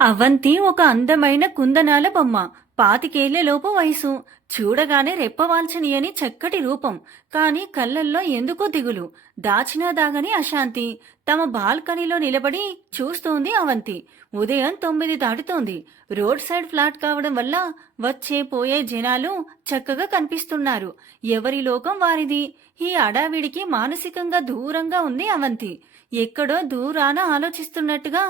అవంతి ఒక అందమైన కుందనాల బొమ్మ. పాతికేళ్లలోపు వయసు. చూడగానే రెప్పవాల్చని అని చక్కటి రూపం. కాని కళ్ళల్లో ఎందుకో దిగులు. దాచినా దాగని అశాంతి. తమ బాల్కనీలో నిలబడి చూస్తోంది అవంతి. ఉదయం 9 దాటుతోంది. రోడ్ సైడ్ ఫ్లాట్ కావడం వల్ల వచ్చే పోయే జనాలు చక్కగా కనిపిస్తున్నారు. ఎవరి లోకం వారిది. ఈ అడావిడికి మానసికంగా దూరంగా ఉంది అవంతి. ఎక్కడో దూరాన ఆలోచిస్తున్నట్టుగా,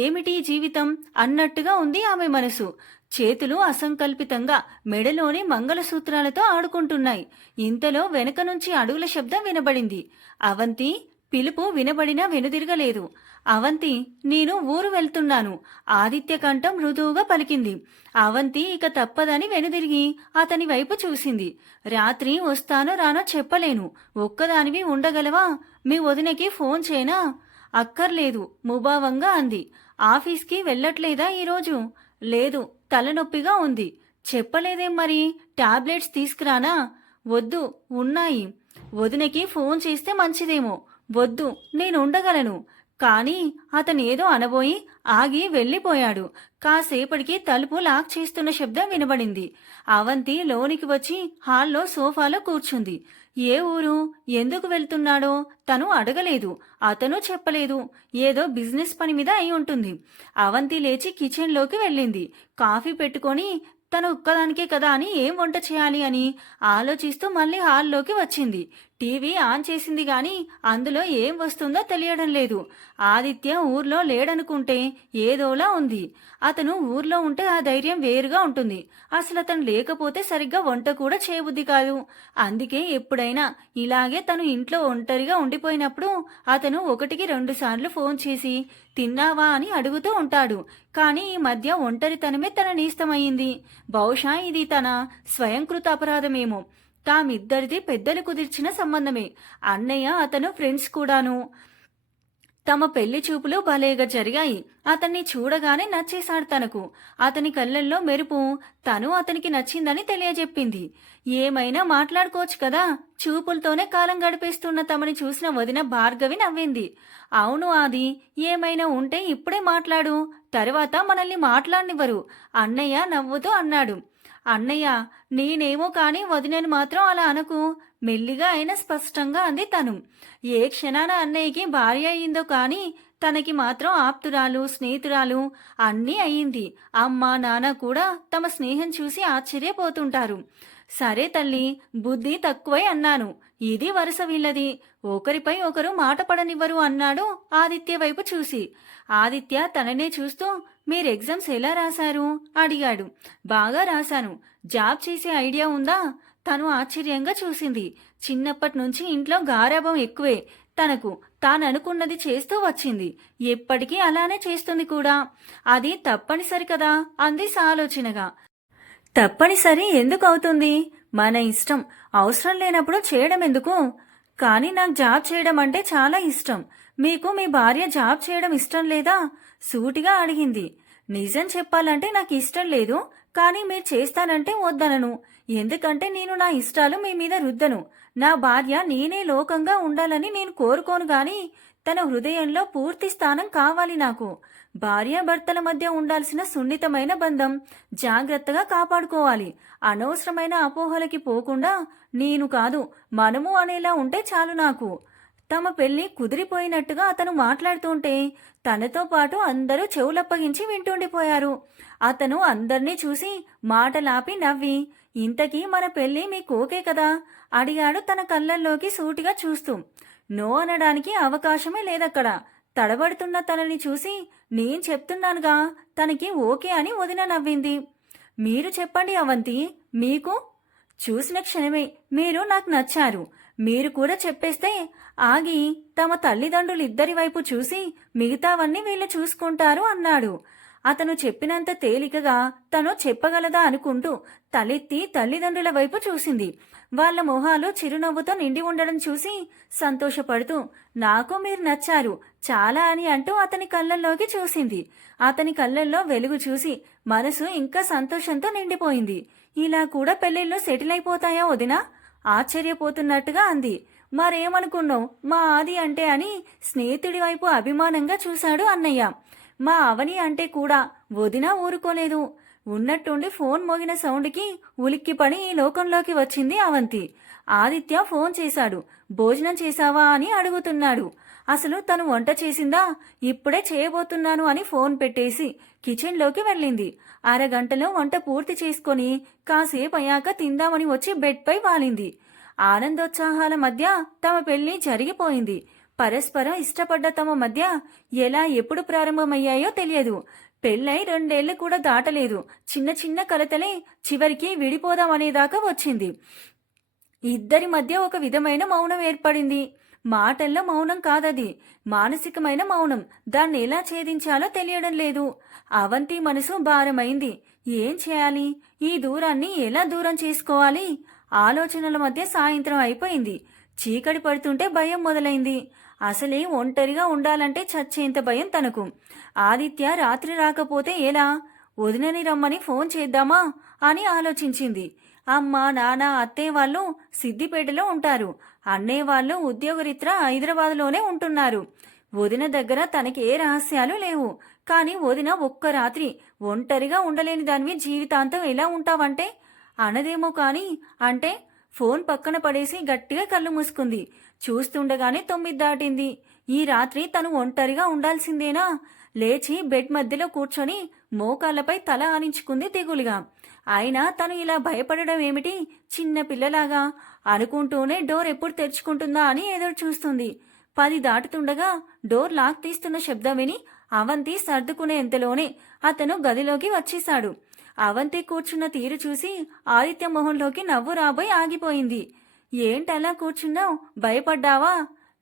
ఏమిటి జీవితం అన్నట్టుగా ఉంది ఆమె మనసు. చేతులు అసంకల్పితంగా మెడలోని మంగళసూత్రాలతో ఆడుకుంటున్నాయి. ఇంతలో వెనక నుంచి అడుగుల శబ్దం వినబడింది. అవంతి పిలుపు వినబడినా వెనుదిరగలేదు. అవంతి, నేను ఊరు వెళ్తున్నాను. ఆదిత్య కంఠం మృదువుగా పలికింది. అవంతి ఇక తప్పదని వెనుదిరిగి అతని వైపు చూసింది. రాత్రి వస్తానో రానో చెప్పలేను. ఒక్కదానివి ఉండగలవా? మీ వదినకి ఫోన్ చేయనా? అక్కర్లేదు ముభావంగా అంది. ఆఫీస్కి వెళ్ళట్లేదా ఈరోజు? లేదు, తలనొప్పిగా ఉంది. చెప్పలేదేం మరి? టాబ్లెట్స్ తీసుకురానా? వద్దు, ఉన్నాయి. వదినకి ఫోన్ చేస్తే మంచిదేమో. వద్దు, నేను ఉండగలను. కానీ అతనేదో అనబోయి ఆగి వెళ్ళిపోయాడు. కాసేపటికి తలుపు లాక్ చేస్తున్న శబ్దం వినబడింది. అవంతి లోనికి వచ్చి హాల్లో సోఫాలో కూర్చుంది. ఏ ఊరు, ఎందుకు వెళ్తున్నాడో తను అడగలేదు. అతను చెప్పలేదు. ఏదో బిజినెస్ పని మీద అయి ఉంటుంది. అవంతి లేచి కిచెన్లోకి వెళ్ళింది. కాఫీ పెట్టుకొని తను ఒక్కదానికే కదా అని ఏం వంట చేయాలి అని ఆలోచిస్తూ మళ్ళీ హాల్లోకి వచ్చింది. టీవీ ఆన్ చేసింది గాని అందులో ఏం వస్తుందో తెలియడం లేదు. ఆదిత్య ఊర్లో లేడనుకుంటే ఏదోలా ఉంది. అతను ఊర్లో ఉంటే ఆ ధైర్యం వేరుగా ఉంటుంది. అసలు అతను లేకపోతే సరిగ్గా వంట కూడా చేయబుద్ధి కాదు. అందుకే ఎప్పుడైనా ఇలాగే తను ఇంట్లో ఒంటరిగా ఉండిపోయినప్పుడు అతను 1కి 2 సార్లు ఫోన్ చేసి తిన్నావా అని అడుగుతూ ఉంటాడు. కానీ ఈ మధ్య ఒంటరితనమే తన నేస్తమయ్యింది. బహుశా ఇది తన స్వయంకృత అపరాధమేమో. తామిద్దరిది పెద్దలు కుదిర్చిన సంబంధమే. అన్నయ్య అతను ఫ్రెండ్స్ కూడాను. తమ పెళ్లి చూపులు భలేగా జరిగాయి. అతన్ని చూడగానే నచ్చేశాడు తనకు. అతని కళ్ళల్లో మెరుపు తను అతనికి నచ్చిందని తెలియజెప్పింది. ఏమైనా మాట్లాడుకోవచ్చు కదా. చూపులతోనే కాలం గడిపేస్తున్న తమని చూసిన వదిన భార్గవి నవ్వింది. అవును ఆది, ఏమైనా ఉంటే ఇప్పుడే మాట్లాడు. తర్వాత మనల్ని మాట్లాడనివ్వరు అన్నయ్య నవ్వుతూ అన్నాడు. అన్నయ్య, నేనేమో కాని వదినని మాత్రం అలా అనకు. మెల్లిగా అయినా స్పష్టంగా అంది తను. ఏ క్షణాన అన్నయ్యకి భార్య అయిందో కాని తనకి మాత్రం ఆప్తురాలు, స్నేహితురాలు అన్నీ అయ్యింది. అమ్మ నాన్న కూడా తమ స్నేహం చూసి ఆశ్చర్యపోతుంటారు. సరే తల్లి, బుద్ధి తక్కువై అన్నాను. ఇది వరుస వీళ్ళది. ఒకరిపై ఒకరు మాట పడనివ్వరు అన్నాడు ఆదిత్య వైపు చూసి. ఆదిత్య తననే చూస్తూ, మీరు ఎగ్జామ్స్ ఎలా రాశారు అడిగాడు. బాగా రాశాను. జాబ్ చేసే ఐడియా ఉందా? తను ఆశ్చర్యంగా చూసింది. చిన్నప్పటి నుంచి ఇంట్లో గారాబం ఎక్కువే తనకు. తాననుకున్నది చేస్తూ వచ్చింది. ఎప్పటికీ అలానే చేస్తుంది కూడా. అది తప్పనిసరి కదా అంది సాలోచనగా. తప్పనిసరి ఎందుకు అవుతుంది? మన ఇష్టం. అవసరం లేనప్పుడు చేయడం ఎందుకు? కానీ నాకు జాబ్ చేయడం అంటే చాలా ఇష్టం. మీకు మీ భార్య జాబ్ చేయడం ఇష్టం లేదా? సూటిగా అడిగింది. నిజం చెప్పాలంటే నాకు ఇష్టం లేదు. కానీ మీరు చేస్తానంటే వద్దనను. ఎందుకంటే నేను నా ఇష్టాలు మీ మీద రుద్దను. నా భార్య నేనే లోకంగా ఉండాలని నేను కోరుకోను గాని తన హృదయంలో పూర్తి స్థానం కావాలి నాకు. భార్యాభర్తల మధ్య ఉండాల్సిన సున్నితమైన బంధం జాగ్రత్తగా కాపాడుకోవాలి. అనవసరమైన అపోహలకి పోకుండా నేను కాదు మనము అనేలా ఉంటే చాలు నాకు. తమ పెళ్లి కుదిరిపోయినట్టుగా అతను మాట్లాడుతుంటే తనతో పాటు అందరూ చెవులప్పగించి వింటుండిపోయారు. అతను అందర్నీ చూసి మాటలాపి నవ్వి, ఇంతకీ మన పెళ్లి మీకు ఓకే కదా అడిగాడు తన కళ్ళల్లోకి సూటిగా చూస్తూ. నో అనడానికి అవకాశమే లేదక్కడ. తడబడుతున్న తనని చూసి, నేను చెప్తున్నానుగా తనకి ఓకే అని వదిన నవ్వింది. మీరు చెప్పండి అవంతి, మీకు? చూసిన క్షణమే మీరు నాకు నచ్చారు. మీరు కూడా చెప్పేస్తే ఆగి తమ తల్లిదండ్రులిద్దరి వైపు చూసి మిగతావన్నీ వీళ్ళు చూసుకుంటారు అన్నాడు. అతను చెప్పినంత తేలికగా తను చెప్పగలదా అనుకుంటూ తలెత్తి తల్లిదండ్రుల వైపు చూసింది. వాళ్ల మొహాలు చిరునవ్వుతో నిండి ఉండడం చూసి సంతోషపడుతూ, నాకు మీరు నచ్చారు చాలా అని అంటూ అతని కళ్ళల్లోకి చూసింది. అతని కళ్ళల్లో వెలుగు చూసి మనసు ఇంకా సంతోషంతో నిండిపోయింది. ఇలా కూడా పెళ్లిళ్ళు సెటిల్ అయిపోతాయా వదినా? ఆశ్చర్యపోతున్నట్టుగా అంది. మరేమనుకున్నావు మా ఆది అంటే అని స్నేహితుడి వైపు అభిమానంగా చూశాడు అన్నయ్య. మా అవని అంటే కూడా వదినా ఊరుకోలేదు. ఉన్నట్టుండి ఫోన్ మోగిన సౌండ్కి ఉలిక్కిపడి ఈ లోకంలోకి వచ్చింది అవంతి. ఆదిత్య ఫోన్ చేశాడు. భోజనం చేశావా అని అడుగుతున్నాడు. అసలు తను వంట చేసిందా? ఇప్పుడే చేయబోతున్నాను అని ఫోన్ పెట్టేసి కిచెన్లోకి వెళ్ళింది. అరగంటలో వంట పూర్తి చేసుకొని కాసేపు అయ్యాక తిందామని వచ్చి బెడ్పై వాలింది. ఆనందోత్సాహాల మధ్య తమ పెళ్లి జరిగిపోయింది. పరస్పరం ఇష్టపడ్డ తమ మధ్య ఎలా ఎప్పుడు ప్రారంభమయ్యాయో తెలియదు. పెళ్ళై 2 ఏళ్లు కూడా దాటలేదు. చిన్న చిన్న కలతలే చివరికి విడిపోదామనేదాకా వచ్చింది. ఇద్దరి మధ్య ఒక విధమైన మౌనం ఏర్పడింది. మాటల్లో మౌనం కాదది, మానసికమైన మౌనం. దాన్ని ఎలా ఛేదించాలో తెలియడం లేదు. అవంతి మనసు భారమైంది. ఏం చేయాలి? ఈ దూరాన్ని ఎలా దూరం చేసుకోవాలి? ఆలోచనల మధ్య సాయంత్రం అయిపోయింది. చీకటి పడుతుంటే భయం మొదలైంది. అసలే ఒంటరిగా ఉండాలంటే చచ్చేంత భయం తనకు. ఆదిత్య రాత్రి రాకపోతే ఎలా? వదినని రమ్మని ఫోన్ చేద్దామా అని ఆలోచించింది. అమ్మ, నాన్న, అత్తయ్య వాళ్ళు సిద్దిపేటలో ఉంటారు. అన్నయ్య వాళ్ళు ఉద్యోగరీత్యా హైదరాబాద్లోనే ఉంటున్నారు. వదిన దగ్గర తనకి ఏ రహస్యాలు లేవు. కానీ వదిన ఒక్క రాత్రి ఒంటరిగా ఉండలేని దానివి జీవితాంతం ఎలా ఉంటావంటే అనదేమో. కానీ అంటే ఫోన్ పక్కన పడేసి గట్టిగా కళ్ళు మూసుకుంది. చూస్తుండగానే 9 దాటింది. ఈ రాత్రి తను ఒంటరిగా ఉండాల్సిందేనా? లేచి బెడ్ మధ్యలో కూర్చొని మోకాళ్లపై తల ఆనించుకుంది దిగులుగా. అయినా తను ఇలా భయపడడం ఏమిటి? చిన్న పిల్లలాగా అనుకుంటూనే డోర్ ఎప్పుడు తెరుచుకుంటుందా అని ఎదురు చూస్తుంది. 10 దాటుతుండగా డోర్ లాక్ తీస్తున్న శబ్దం విని అవంతి సర్దుకునేంతలోనే అతను గదిలోకి వచ్చేశాడు. అవంతి కూర్చున్న తీరు చూసి ఆదిత్య మొహంలోకి నవ్వు రాబోయి ఆగిపోయింది. ఏంటలా కూర్చున్నావు? భయపడ్డావా?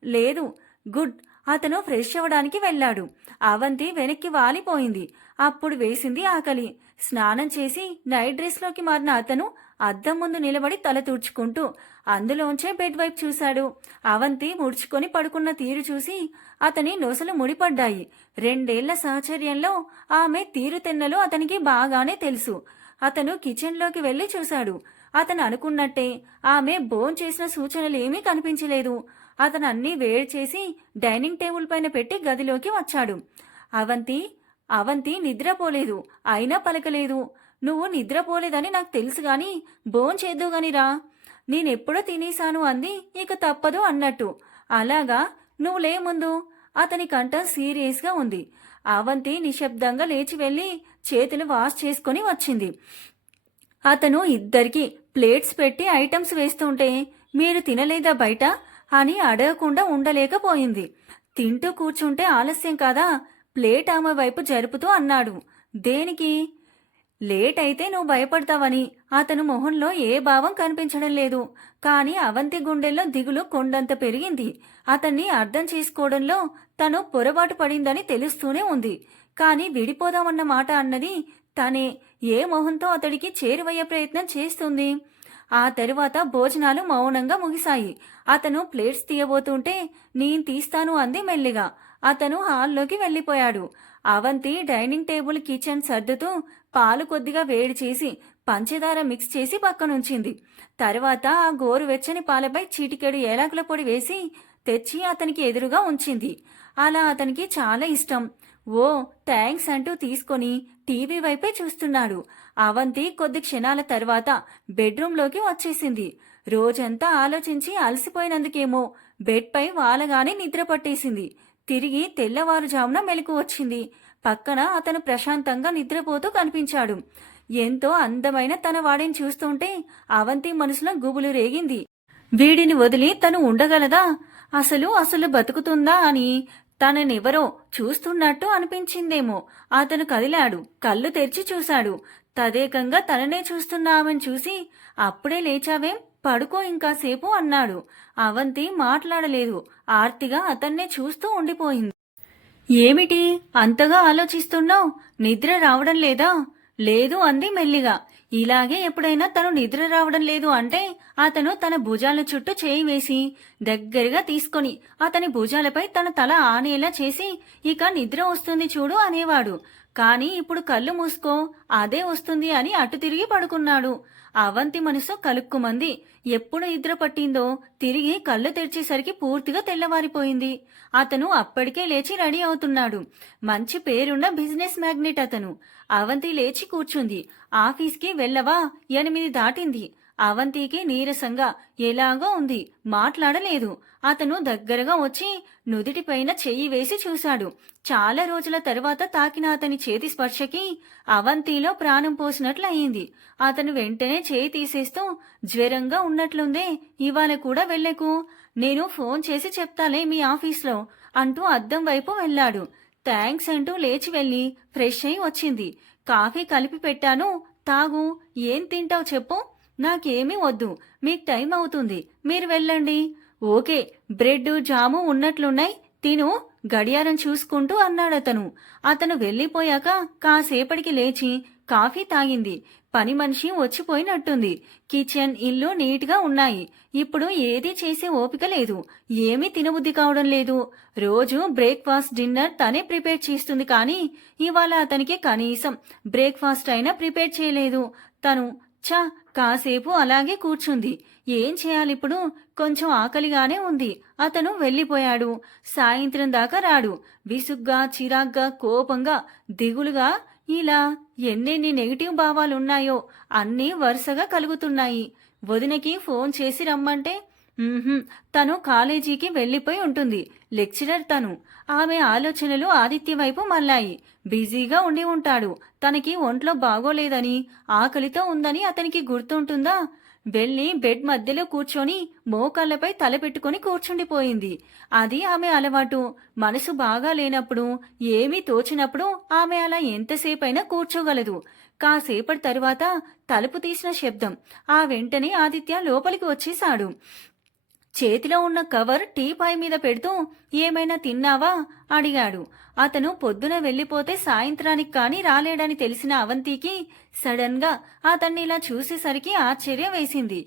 లేదు. గుడ్. అతను ఫ్రెష్ అవ్వడానికి వెళ్ళాడు. అవంతి వెనక్కి వాలిపోయింది. అప్పుడు వేసింది ఆకలి. స్నానం చేసి నైట్ డ్రెస్లోకి మారిన అతను అద్దం ముందు నిలబడి తల తుడుచుకుంటూ అందులోంచే బెడ్ వైపు చూశాడు. అవంతి ముడుచుకొని పడుకున్న తీరు చూసి అతని నొసలు ముడిపడ్డాయి. 2 ఏళ్ల సహచర్యంలో ఆమె తీరుతెన్నలు అతనికి బాగానే తెలుసు. అతను కిచెన్లోకి వెళ్లి చూశాడు. అతను అనుకున్నట్టే ఆమె భోంచేసిన సూచనలేమీ కనిపించలేదు. అతను అన్నీ వేడి చేసి డైనింగ్ టేబుల్ పైన పెట్టి గదిలోకి వచ్చాడు. అవంతి నిద్రపోలేదు. అయినా పలకలేదు. నువ్వు నిద్రపోలేదని నాకు తెలుసు గాని భోంచేద్దుగాని రా. నేనెప్పుడో తినేశాను అంది. ఇక తప్పదు అన్నట్టు. అలాగా, నువ్వు లే ముందు. అతని కంఠం సీరియస్గా ఉంది. అవంతి నిశ్శబ్దంగా లేచి వెళ్ళి చేతులు వాష్ చేసుకొని వచ్చింది. అతను ఇద్దరికి ప్లేట్స్ పెట్టి ఐటమ్స్ వేస్తుంటే మీరు తినలేదా బయట అని అడగకుండా ఉండలేకపోయింది. తింటూ కూర్చుంటే ఆలస్యం కాదా? ప్లేట్ ఆమె వైపు జరుపుతూ అన్నాడు. దేనికి? లేట్ అయితే నువ్వు భయపడతావని. అతను మొహంలో ఏ భావం కనిపించడం లేదు. కానీ అవంతి గుండెల్లో దిగులు కొండంత పెరిగింది. అతన్ని అర్థం చేసుకోవడంలో తను పొరపాటు పడిందని తెలుస్తూనే ఉంది. కానీ విడిపోదామన్న మాట అన్నది తనే. ఏ మొహంతో అతడికి చేరువయ్యే ప్రయత్నం చేస్తుంది? ఆ తరువాత భోజనాలు మౌనంగా ముగిశాయి. అతను ప్లేట్స్ తీయబోతుంటే నేను తీస్తాను అంది మెల్లిగా. అతను హాల్లోకి వెళ్ళిపోయాడు. అవంతి డైనింగ్ టేబుల్ కిచెన్ సర్దుతూ పాలు కొద్దిగా వేడి చేసి పంచదార మిక్స్ చేసి పక్కనుంచింది. తర్వాత ఆ గోరువెచ్చని పాలపై చిటికెడు ఏలకుల పొడి వేసి తెచ్చి అతనికి ఎదురుగా ఉంచింది. అలా అతనికి చాలా ఇష్టం. ఓ థ్యాంక్స్ అంటూ తీసుకొని టీవీ వైపే చూస్తున్నాడు. అవంతి కొద్ది క్షణాల తర్వాత బెడ్రూంలోకి వచ్చేసింది. రోజంతా ఆలోచించి అలసిపోయినందుకేమో బెడ్పై వాలగానే నిద్ర పట్టేసింది. తిరిగి తెల్లవారుజామున మెలకు వచ్చింది. పక్కన అతను ప్రశాంతంగా నిద్రపోతూ కనిపించాడు. ఎంతో అందమైన తన వాడిని చూస్తుంటే అవంతి మనసులో గుబులు రేగింది. వీడిని వదిలి తను ఉండగలదా? అసలు బతుకుతుందా అని తననెవరో చూస్తున్నట్టు అనిపించిందేమో. అతను కదిలాడు. కళ్ళు తెరిచి చూశాడు. తదేకంగా తననే చూస్తున్న ఆమెను చూసి అప్పుడే లేచావేం, పడుకో ఇంకాసేపు అన్నాడు. అవంతి మాట్లాడలేదు. ఆర్తిగా అతన్నే చూస్తూ ఉండిపోయింది. ఏమిటి అంతగా ఆలోచిస్తున్నావు? నిద్ర రావడం లేదా? లేదు అంది మెల్లిగా. ఇలాగే ఎప్పుడైనా తను నిద్ర రావడం లేదు అంటే అతను తన భుజాల చుట్టూ చేయి వేసి దగ్గరగా తీసుకొని అతని భుజాలపై తన తల ఆనేలా చేసి ఇక నిద్ర వస్తుంది చూడు అనేవాడు. కానీ ఇప్పుడు కళ్ళు మూసుకో, అదే వస్తుంది అని అటు తిరిగి పడుకున్నాడు. అవంతి మనసు కలుక్కుమంది. ఎప్పుడు నిద్ర పట్టిందో తిరిగి కళ్ళు తెరిచేసరికి పూర్తిగా తెల్లవారిపోయింది. అతను అప్పటికే లేచి రెడీ అవుతున్నాడు. మంచి పేరున్న బిజినెస్ మ్యాగ్నెట్ అతను. అవంతి లేచి కూర్చుంది. ఆఫీస్కి వెళ్ళవా? 8 దాటింది. అవంతికి నీరసంగా ఎలాగో ఉంది. మాట్లాడలేదు. అతను దగ్గరగా వచ్చి నుదిటిపైన చెయ్యి వేసి చూశాడు. చాలా రోజుల తరువాత తాకిన అతని చేతి స్పర్శకి అవంతిలో ప్రాణం పోసినట్లు అయింది. అతను వెంటనే చేయి తీసేస్తూ, జ్వరంగా ఉన్నట్లుందే, ఇవాళ కూడా వెళ్ళకు, నేను ఫోన్ చేసి చెప్తాలే మీ ఆఫీస్లో అంటూ అద్దం వైపు వెళ్ళాడు. థ్యాంక్స్ అంటూ లేచి వెళ్ళి ఫ్రెష్ అయి వచ్చింది. కాఫీ కలిపి పెట్టాను, తాగు. ఏం తింటావు చెప్పు? నాకేమీ వద్దు, మీకు టైం అవుతుంది, మీరు వెళ్ళండి. ఓకే, బ్రెడ్ జాము ఉన్నట్లున్నాయి, తిను, గడియారం చూసుకుంటూ అన్నాడతను. అతను వెళ్ళిపోయాక కాసేపటికి లేచి కాఫీ తాగింది. పని మనిషి వచ్చిపోయినట్టుంది. కిచెన్, ఇల్లు నీట్గా ఉన్నాయి. ఇప్పుడు ఏదీ చేసే ఓపిక లేదు. ఏమీ తినబుద్ధి కావడం లేదు. రోజు బ్రేక్ఫాస్ట్, డిన్నర్ తనే ప్రిపేర్ చేస్తుంది, కానీ ఇవాళ అతనికి కనీసం బ్రేక్ఫాస్ట్ అయినా ప్రిపేర్ చేయలేదు. తను కాసేపు అలాగే కూర్చుంది. ఏం చేయాలిప్పుడు? కొంచెం ఆకలిగానే ఉంది. అతను వెళ్ళిపోయాడు. సాయంత్రం దాకా రాడు. విసుగ్గా, చిరాగ్గా, కోపంగా, దిగులుగా, ఇలా ఎన్నెన్ని నెగిటివ్ భావాలున్నాయో అన్నీ వరుసగా కలుగుతున్నాయి. వదినకి ఫోన్ చేసి రమ్మంటే తను కాలేజీకి వెళ్ళిపోయి ఉంటుంది. లెక్చరర్ తను. ఆమె ఆలోచనలు ఆదిత్య వైపు మళ్ళాయి. బిజీగా ఉండి ఉంటాడు. తనకి ఒంట్లో బాగోలేదని, ఆకలితో ఉందని అతనికి గుర్తుంటుందా? వెళ్ళి బెడ్ మధ్యలో కూర్చొని మోకాళ్లపై తలపెట్టుకుని కూర్చుండిపోయింది. అది ఆమె అలవాటు. మనసు బాగా లేనప్పుడు, ఏమీ తోచినప్పుడు ఆమె అలా ఎంతసేపైనా కూర్చోగలదు. కాసేపటి తరువాత తలుపు తీసిన శబ్దం. ఆ వెంటనే ఆదిత్య లోపలికి వచ్చేశాడు. చేతిలో ఉన్న కవర్ టీపాయ్ మీద పెడుతూ, ఏమైనా తిన్నావా అడిగాడు. అతను పొద్దున వెళ్ళిపోతే సాయంత్రానికి కానీ రాలేడని తెలిసిన అవంతికి సడన్ గా అతన్ని ఇలా చూసేసరికి ఆశ్చర్యం వేసింది.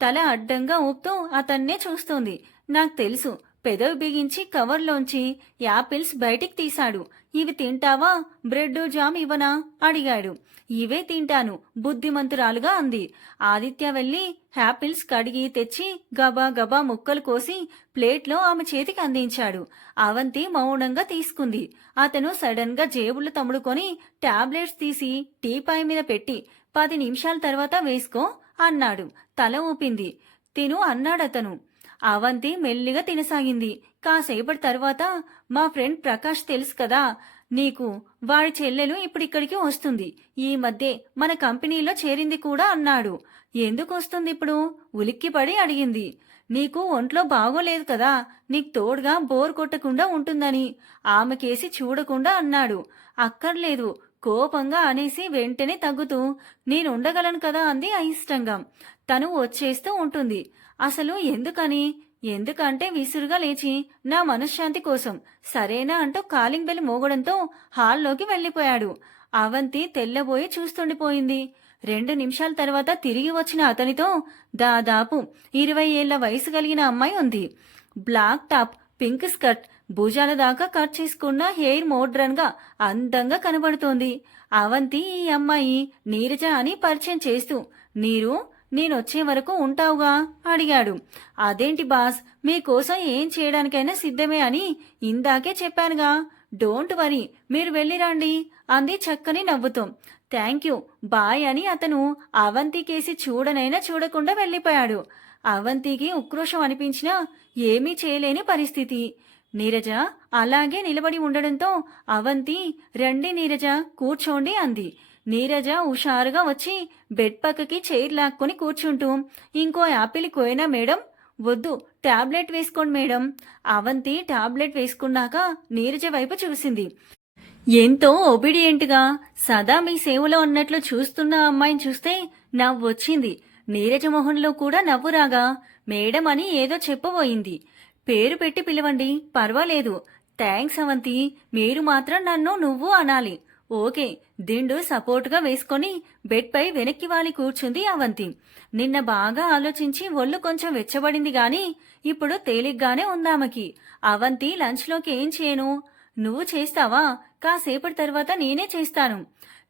తల అడ్డంగా ఊపుతూ అతన్నే చూస్తోంది. నాకు తెలుసు. పెదవి బిగించి కవర్లోంచి యాపిల్స్ బయటికి తీశాడు. ఇవి తింటావా? బ్రెడ్ జామ్ ఇవ్వనా అడిగాడు. ఇవే తింటాను, బుద్ధిమంతురాలుగా అంది. ఆదిత్య వెళ్ళి యాపిల్స్ కడిగి తెచ్చి గబా గబా ముక్కలు కోసి ప్లేట్లో ఆమె చేతికి అందించాడు. అవంతి మౌనంగా తీసుకుంది. అతను సడన్ గా జేబులు తముడుకొని టాబ్లెట్స్ తీసి టీపాయ్ మీద పెట్టి 10 నిమిషాల తర్వాత వేసుకో అన్నాడు. తల ఊపింది. తిను అన్నాడతను. అవంతి మెల్లిగా తినసాగింది. కాసేపటి తర్వాత, మా ఫ్రెండ్ ప్రకాష్ తెలుసు కదా నీకు, వాడి చెల్లెలు ఇప్పుడిక్కడికి వస్తుంది. ఈ మధ్య మన కంపెనీలో చేరింది కూడా అన్నాడు. ఎందుకు వస్తుంది ఇప్పుడు? ఉలిక్కిపడి అడిగింది. నీకు ఒంట్లో బాగోలేదు కదా, నీకు తోడుగా బోర్ కొట్టకుండా ఉంటుందని. ఆమెకేసి చూడకుండా అన్నాడు. అక్కర్లేదు, కోపంగా అనేసి వెంటనే తగ్గుతూ, నేనుండగలను కదా అంది అయిష్టంగా. తను వచ్చేస్తూ ఉంటుంది. అసలు ఎందుకని? ఎందుకంటే విసురుగా లేచి, నా మనశ్శాంతి కోసం, సరేనా అంటూ కాలింగ్ బెల్ మోగడంతో హాల్లోకి వెళ్ళిపోయాడు. అవంతి తెల్లబోయి చూస్తుండిపోయింది. 2 నిమిషాల తర్వాత తిరిగి వచ్చిన అతనితో దాదాపు 20 ఏళ్ల వయసు కలిగిన అమ్మాయి ఉంది. బ్లాక్ టాప్, పింక్ స్కర్ట్, భుజాల దాకా కట్ చేసుకున్న హెయిర్ మోడ్రన్ గా అందంగా కనబడుతోంది. అవంతి ఈ అమ్మాయి నీరజ అని పరిచయం చేస్తూ, నేనొచ్చే వరకు ఉంటావుగా అడిగాడు. అదేంటి బాస్, మీకోసం ఏం చేయడానికైనా సిద్ధమే అని ఇందాకే చెప్పానుగా. డోంట్ వరీ, మీరు వెళ్ళిరండి అంది చక్కని నవ్వుతూ. థ్యాంక్ యూ, బాయ్ అని అతను అవంతికేసి చూడనైనా చూడకుండా వెళ్ళిపోయాడు. అవంతికి ఉక్రోషం అనిపించినా ఏమీ చేయలేని పరిస్థితి. నీరజ అలాగే నిలబడి ఉండడంతో అవంతి, రండి నీరజ, కూర్చోండి అంది. నీరజ హుషారుగా వచ్చి బెడ్ పక్కకి చైర్ లాక్కొని కూర్చుంటూ, ఇంకో యాపిల్ కోయనా మేడం? వద్దు, టాబ్లెట్ వేసుకోండి మేడం. అవంతి టాబ్లెట్ వేసుకున్నాక నీరజ వైపు చూసింది. ఎంతో ఒబిడియంట్గా సదా మీ సేవలో అన్నట్లు చూస్తున్న అమ్మాయిని చూస్తే నవ్వొచ్చింది. నీరజ మొహంలో కూడా నవ్వు రాగా మేడం అని ఏదో చెప్పబోయింది. పేరు పెట్టి పిలవండి, పర్వాలేదు. థ్యాంక్స్ అవంతి, మీరు మాత్రం నన్ను నువ్వు అనాలి. ఓకే. దిండు సపోర్టుగా వేసుకొని బెడ్ పై వెనక్కి వాలి కూర్చుంది అవంతి. నిన్న బాగా ఆలోచించి ఒళ్ళు కొంచెం వెచ్చబడింది గాని ఇప్పుడు తేలిగ్గానే ఉందామకి. అవంతి, లంచ్లోకి ఏం చేయను? నువ్వు చేస్తావా? కాసేపటి తర్వాత నేనే చేస్తాను.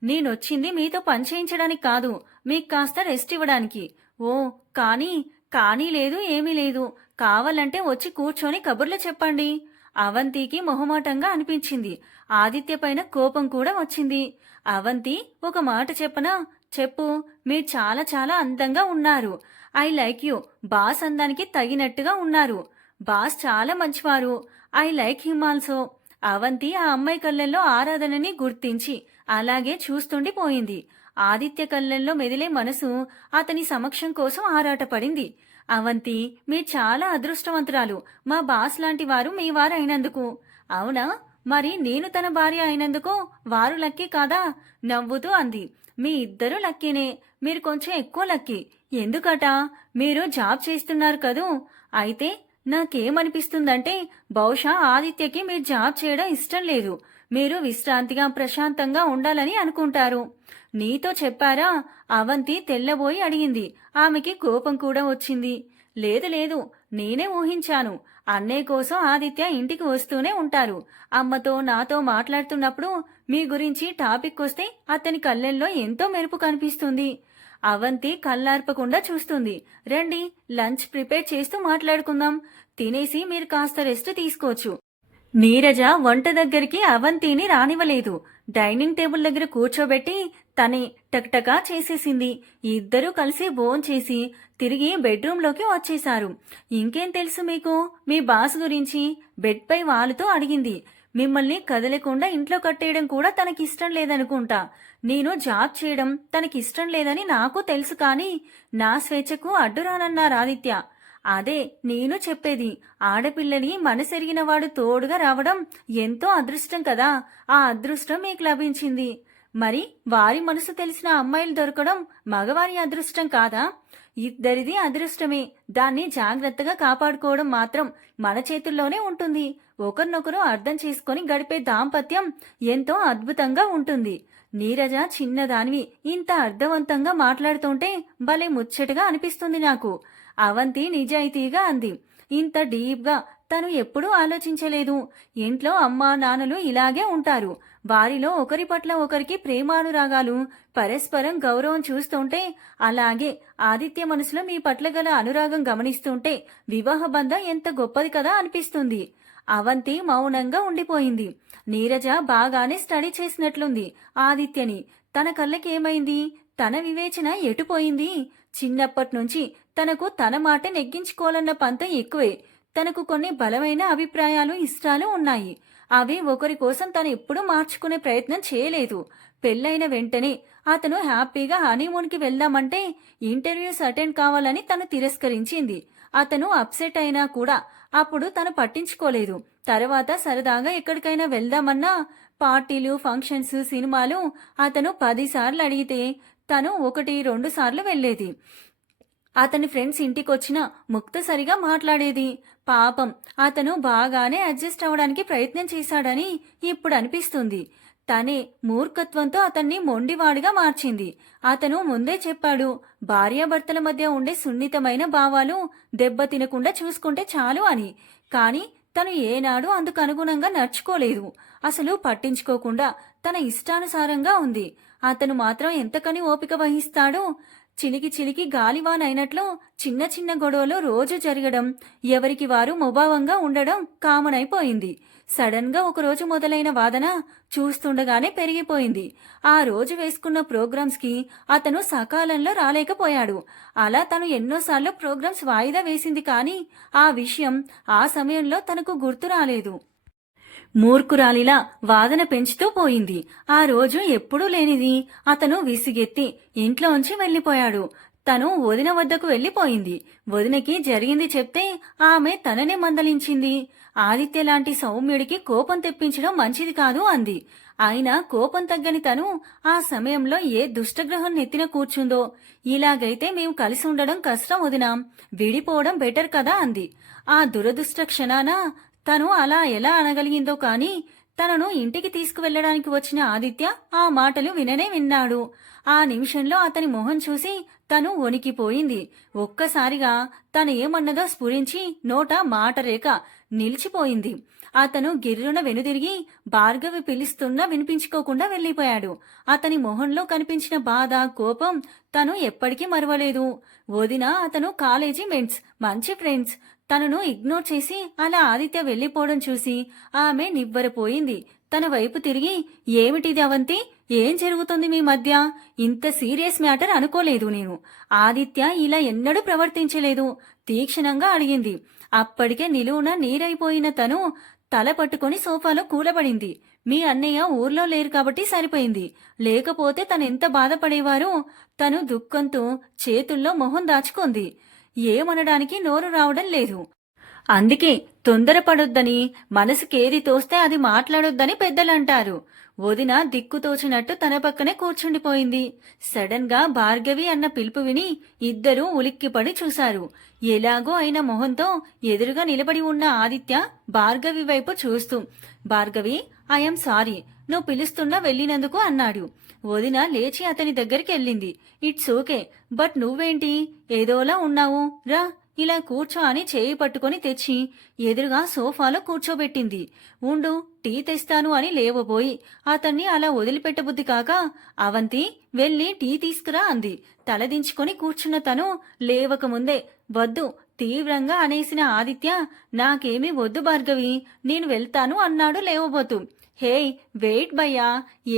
నేనొచ్చింది మీతో పని చేయించడానికి కాదు, మీకు కాస్త రెస్ట్ ఇవ్వడానికి. ఓ, కానీ కానీ లేదు, ఏమీ లేదు. కావాలంటే వచ్చి కూర్చొని కబుర్లు చెప్పండి. అవంతికి మొహమాటంగా అనిపించింది. ఆదిత్య పైన కోపం కూడా వచ్చింది. అవంతి, ఒక మాట చెప్పనా? చెప్పు. మీరు చాలా చాలా అందంగా ఉన్నారు. I like you. బాస్ అందానికి తగినట్టుగా ఉన్నారు. బాస్ చాలా మంచివారు. I like him also. Avanti ఆ అమ్మాయి కళ్ళల్లో ఆరాధనని గుర్తించి అలాగే చూస్తుండిపోయింది. ఆదిత్య కళ్ళల్లో మెదిలే మనసు అతని సమక్షం కోసం ఆరాటపడింది. అవంతి, మీరు చాలా అదృష్టవంతురాలు. మా బాస్ లాంటి వారు మీ వారు అయినందుకు. అవునా? మరి నేను తన భార్య అయినందుకు వారు లక్కీ కాదా? నవ్వుతూ అంది. మీ ఇద్దరు లక్కీనే. మీరు కొంచెం ఎక్కువ లక్కీ. ఎందుకట? మీరు జాబ్ చేస్తున్నారు కదూ. అయితే నాకేమనిపిస్తుందంటే, బహుశా ఆదిత్యకి మీరు జాబ్ చేయడం ఇష్టం లేదు. మీరు విశ్రాంతిగా ప్రశాంతంగా ఉండాలని అనుకుంటారు. నీతో చెప్పారా? అవంతి తెల్లబోయి అడిగింది. ఆమెకి కోపం కూడా వచ్చింది. లేదు లేదు, నేనే ఊహించాను. అన్నయ్య కోసం ఆదిత్య ఇంటికి వస్తూనే ఉంటారు. అమ్మతో నాతో మాట్లాడుతున్నప్పుడు మీ గురించి టాపిక్ వస్తే అతని కళ్ళెల్లో ఎంతో మెరుపు కనిపిస్తుంది. అవంతి కళ్ళార్పకుండా చూస్తుంది. రండి, లంచ్ ప్రిపేర్ చేస్తూ మాట్లాడుకుందాం. తినేసి మీరు కాస్త రెస్ట్ తీసుకోవచ్చు. నీరజ వంట దగ్గరికి అవంతిని రానివ్వలేదు. డైనింగ్ టేబుల్ దగ్గర కూర్చోబెట్టి తనే టక్టకా చేసేసింది. ఇద్దరూ కలిసి భోంచేసి తిరిగి బెడ్రూంలోకి వచ్చేశారు. ఇంకేం తెలుసు మీకు మీ బాస్ గురించి? బెడ్ పై వాలుతూ అడిగింది. మిమ్మల్ని కదలకుండా ఇంట్లో కట్టేయడం కూడా తనకిష్టం లేదనుకుంటా. నేను జాబ్ చేయడం తనకిష్టం లేదని నాకు తెలుసు, కానీ నా స్వేచ్ఛకు అడ్డురానన్నారు ఆదిత్య. అదే నేను చెప్పేది. ఆడపిల్లని మనసెరిగినవాడు తోడుగా రావడం ఎంతో అదృష్టం కదా. ఆ అదృష్టం మీకు లభించింది. మరి వారి మనసు తెలిసిన అమ్మాయిలు దొరకడం మగవారి అదృష్టం కాదా? ఇద్దరిది అదృష్టమే. దాన్ని జాగ్రత్తగా కాపాడుకోవడం మాత్రం మన చేతుల్లోనే ఉంటుంది. ఒకరినొకరు అర్థం చేసుకొని గడిపే దాంపత్యం ఎంతో అద్భుతంగా ఉంటుంది. నీరజ, చిన్నదానివి ఇంత అర్థవంతంగా మాట్లాడుతుంటే భలే ముచ్చటగా అనిపిస్తుంది నాకు. అవంతి నిజాయితీగా అంది. ఇంత డీప్గా తను ఎప్పుడూ ఆలోచించలేదు. ఇంట్లో అమ్మా నాన్నలు ఇలాగే ఉంటారు. వారిలో ఒకరి పట్ల ఒకరికి ప్రేమానురాగాలు, పరస్పరం గౌరవం చూస్తుంటే, అలాగే ఆదిత్య మనసులో మీ పట్ల గల అనురాగం గమనిస్తుంటే వివాహ బంధం ఎంత గొప్పది కదా అనిపిస్తుంది. అవంతి మౌనంగా ఉండిపోయింది. నీరజ బాగానే స్టడీ చేసినట్లుంది ఆదిత్యని. తన కళ్ళకేమైంది? తన వివేచన ఎటుపోయింది? చిన్నప్పట్నుంచి తనకు తన మాట నెగ్గించుకోవాలన్న పంతం ఎక్కువే. తనకు కొన్ని బలమైన అభిప్రాయాలు, ఇష్టాలు ఉన్నాయి. అవి ఒకరి కోసం తను ఎప్పుడూ మార్చుకునే ప్రయత్నం చేయలేదు. పెళ్ళైన వెంటనే అతను హ్యాపీగా హనీమూన్కి వెళ్దామంటే ఇంటర్వ్యూస్ అటెండ్ కావాలని తను తిరస్కరించింది. అతను అప్సెట్ అయినా కూడా అప్పుడు తను పట్టించుకోలేదు. తర్వాత సరదాగా ఎక్కడికైనా వెళ్దామన్నా పార్టీలు, ఫంక్షన్స్, సినిమాలు అతను 10 సార్లు అడిగితే తను 1-2 సార్లు వెళ్లేది. అతని ఫ్రెండ్స్ ఇంటికొచ్చినా ముక్తసరిగా మాట్లాడేది. పాపం, అతను బాగానే అడ్జస్ట్ అవడానికి ప్రయత్నం చేశాడని ఇప్పుడు అనిపిస్తుంది. తనే మూర్ఖత్వంతో అతన్ని మొండివాడిగా మార్చింది. అతను ముందే చెప్పాడు, భార్యాభర్తల మధ్య ఉండే సున్నితమైన భావాలు దెబ్బతినకుండా చూసుకుంటే చాలు అని. కానీ తను ఏనాడు అందుకు అనుగుణంగా నడుచుకోలేదు. అసలు పట్టించుకోకుండా తన ఇష్టానుసారంగా ఉంది. అతను మాత్రం ఎంతకని ఓపిక వహిస్తాడు? చిలికి చిలికి గాలివానైనట్లు చిన్న చిన్న గొడవలు రోజు జరగడం, ఎవరికి వారు ముభావంగా ఉండడం కామన్ అయిపోయింది. సడన్ గా ఒకరోజు మొదలైన వాదన చూస్తుండగానే పెరిగిపోయింది. ఆ రోజు వేసుకున్న ప్రోగ్రామ్స్ కి అతను సకాలంలో రాలేకపోయాడు. అలా తను ఎన్నోసార్లు ప్రోగ్రామ్స్ వాయిదా వేసింది, కానీ ఆ విషయం ఆ సమయంలో తనకు గుర్తు రాలేదు. మూర్ఖురాలిలా వాదన పెంచుతూ పోయింది. ఆ రోజు ఎప్పుడూ లేనిది అతను విసిగెత్తి ఇంట్లోంచి వెళ్లిపోయాడు. తను వదిన వద్దకు వెళ్లిపోయింది. వదినకి జరిగింది చెప్తే ఆమె తననే మందలించింది. ఆదిత్య లాంటి సౌమ్యుడికి కోపం తెప్పించడం మంచిది కాదు అంది. అయినా కోపం తగ్గని తను ఆ సమయంలో ఏ దుష్టగ్రహం నెత్తిన కూర్చుందో. ఇలాగైతే మేము కలిసి ఉండడం కష్టం వదినా, విడిపోవడం బెటర్ కదా అంది. ఆ దురదృష్ట క్షణాన తను అలా ఎలా అనగలిగిందో, కానీ తనను ఇంటికి తీసుకువెళ్లడానికి వచ్చిన ఆదిత్య ఆ మాటలు విననే విన్నాడు. ఆ నిమిషంలో అతని మొహం చూసి తను వణికిపోయింది. ఒక్కసారిగా తను ఏమన్నదో స్ఫురించి నోట మాట రేఖ నిలిచిపోయింది. అతను గిర్రున వెనుదిరిగి భార్గవి పిలుస్తున్నా వినిపించుకోకుండా వెళ్ళిపోయాడు. అతని మొహంలో కనిపించిన బాధ, కోపం తను ఎప్పటికీ మరవలేదు. వదిన, అతను కాలేజీ మేట్స్, మంచి ఫ్రెండ్స్. తనను ఇగ్నోర్ చేసి అలా ఆదిత్య వెళ్ళిపోవడం చూసి ఆమె నివ్వెరపోయింది. తన వైపు తిరిగి, ఏమిటిది అవంతి? ఏం జరుగుతుంది మీ మధ్య? ఇంత సీరియస్ మ్యాటర్ అనుకోలేదు నేను. ఆదిత్య ఇలా ఎన్నడూ ప్రవర్తించలేదు, తీక్షణంగా అడిగింది. అప్పటికే నిలువున నీరైపోయిన తను తల పట్టుకొని సోఫాలో కూలబడింది. మీ అన్నయ్య ఊర్లో లేరు కాబట్టి సరిపోయింది, లేకపోతే తనెంత బాధపడేవారో. తను దుఃఖంతో చేతుల్లో మొహం దాచుకుంది. ఏమనడానికి నోరు రావడం లేదు. అందుకే తొందరపడొద్దని, మనసుకేది తోస్తే అది మాట్లాడొద్దని పెద్దలంటారు. వదిన దిక్కుతోచినట్టు తన పక్కనే కూర్చుండిపోయింది. సడన్ గా భార్గవి అన్న పిలుపు విని ఇద్దరూ ఉలిక్కిపడి చూశారు. ఎలాగో అయిన మొహంతో ఎదురుగా నిలబడి ఉన్న ఆదిత్య భార్గవి వైపు చూస్తూ, భార్గవి, ఐఎమ్ సారీ, నువ్వు పిలుస్తున్నా వెళ్ళినందుకు అన్నాడు. వదిన లేచి అతని దగ్గరికి వెళ్ళింది. ఇట్స్ ఓకే, బట్ నువ్వేంటి ఏదోలా ఉన్నావు, రా ఇలా కూర్చో అని చేయి పట్టుకొని తెచ్చి ఎదురుగా సోఫాలో కూర్చోబెట్టింది. ఉండు, టీ తెస్తాను అని లేవబోయి అతన్ని అలా వదిలిపెట్టబుద్ధి కాక, అవంతి, వెళ్ళి టీ తీసుకురా అంది. తలదించుకొని కూర్చున్న తను లేవకముందే వద్దు తీవ్రంగా అనేసిన ఆదిత్య, నాకేమీ వద్దు భార్గవి, నేను వెళ్తాను అన్నాడు లేవబోతూ. హేయ్, వెయిట్ భయ్యా,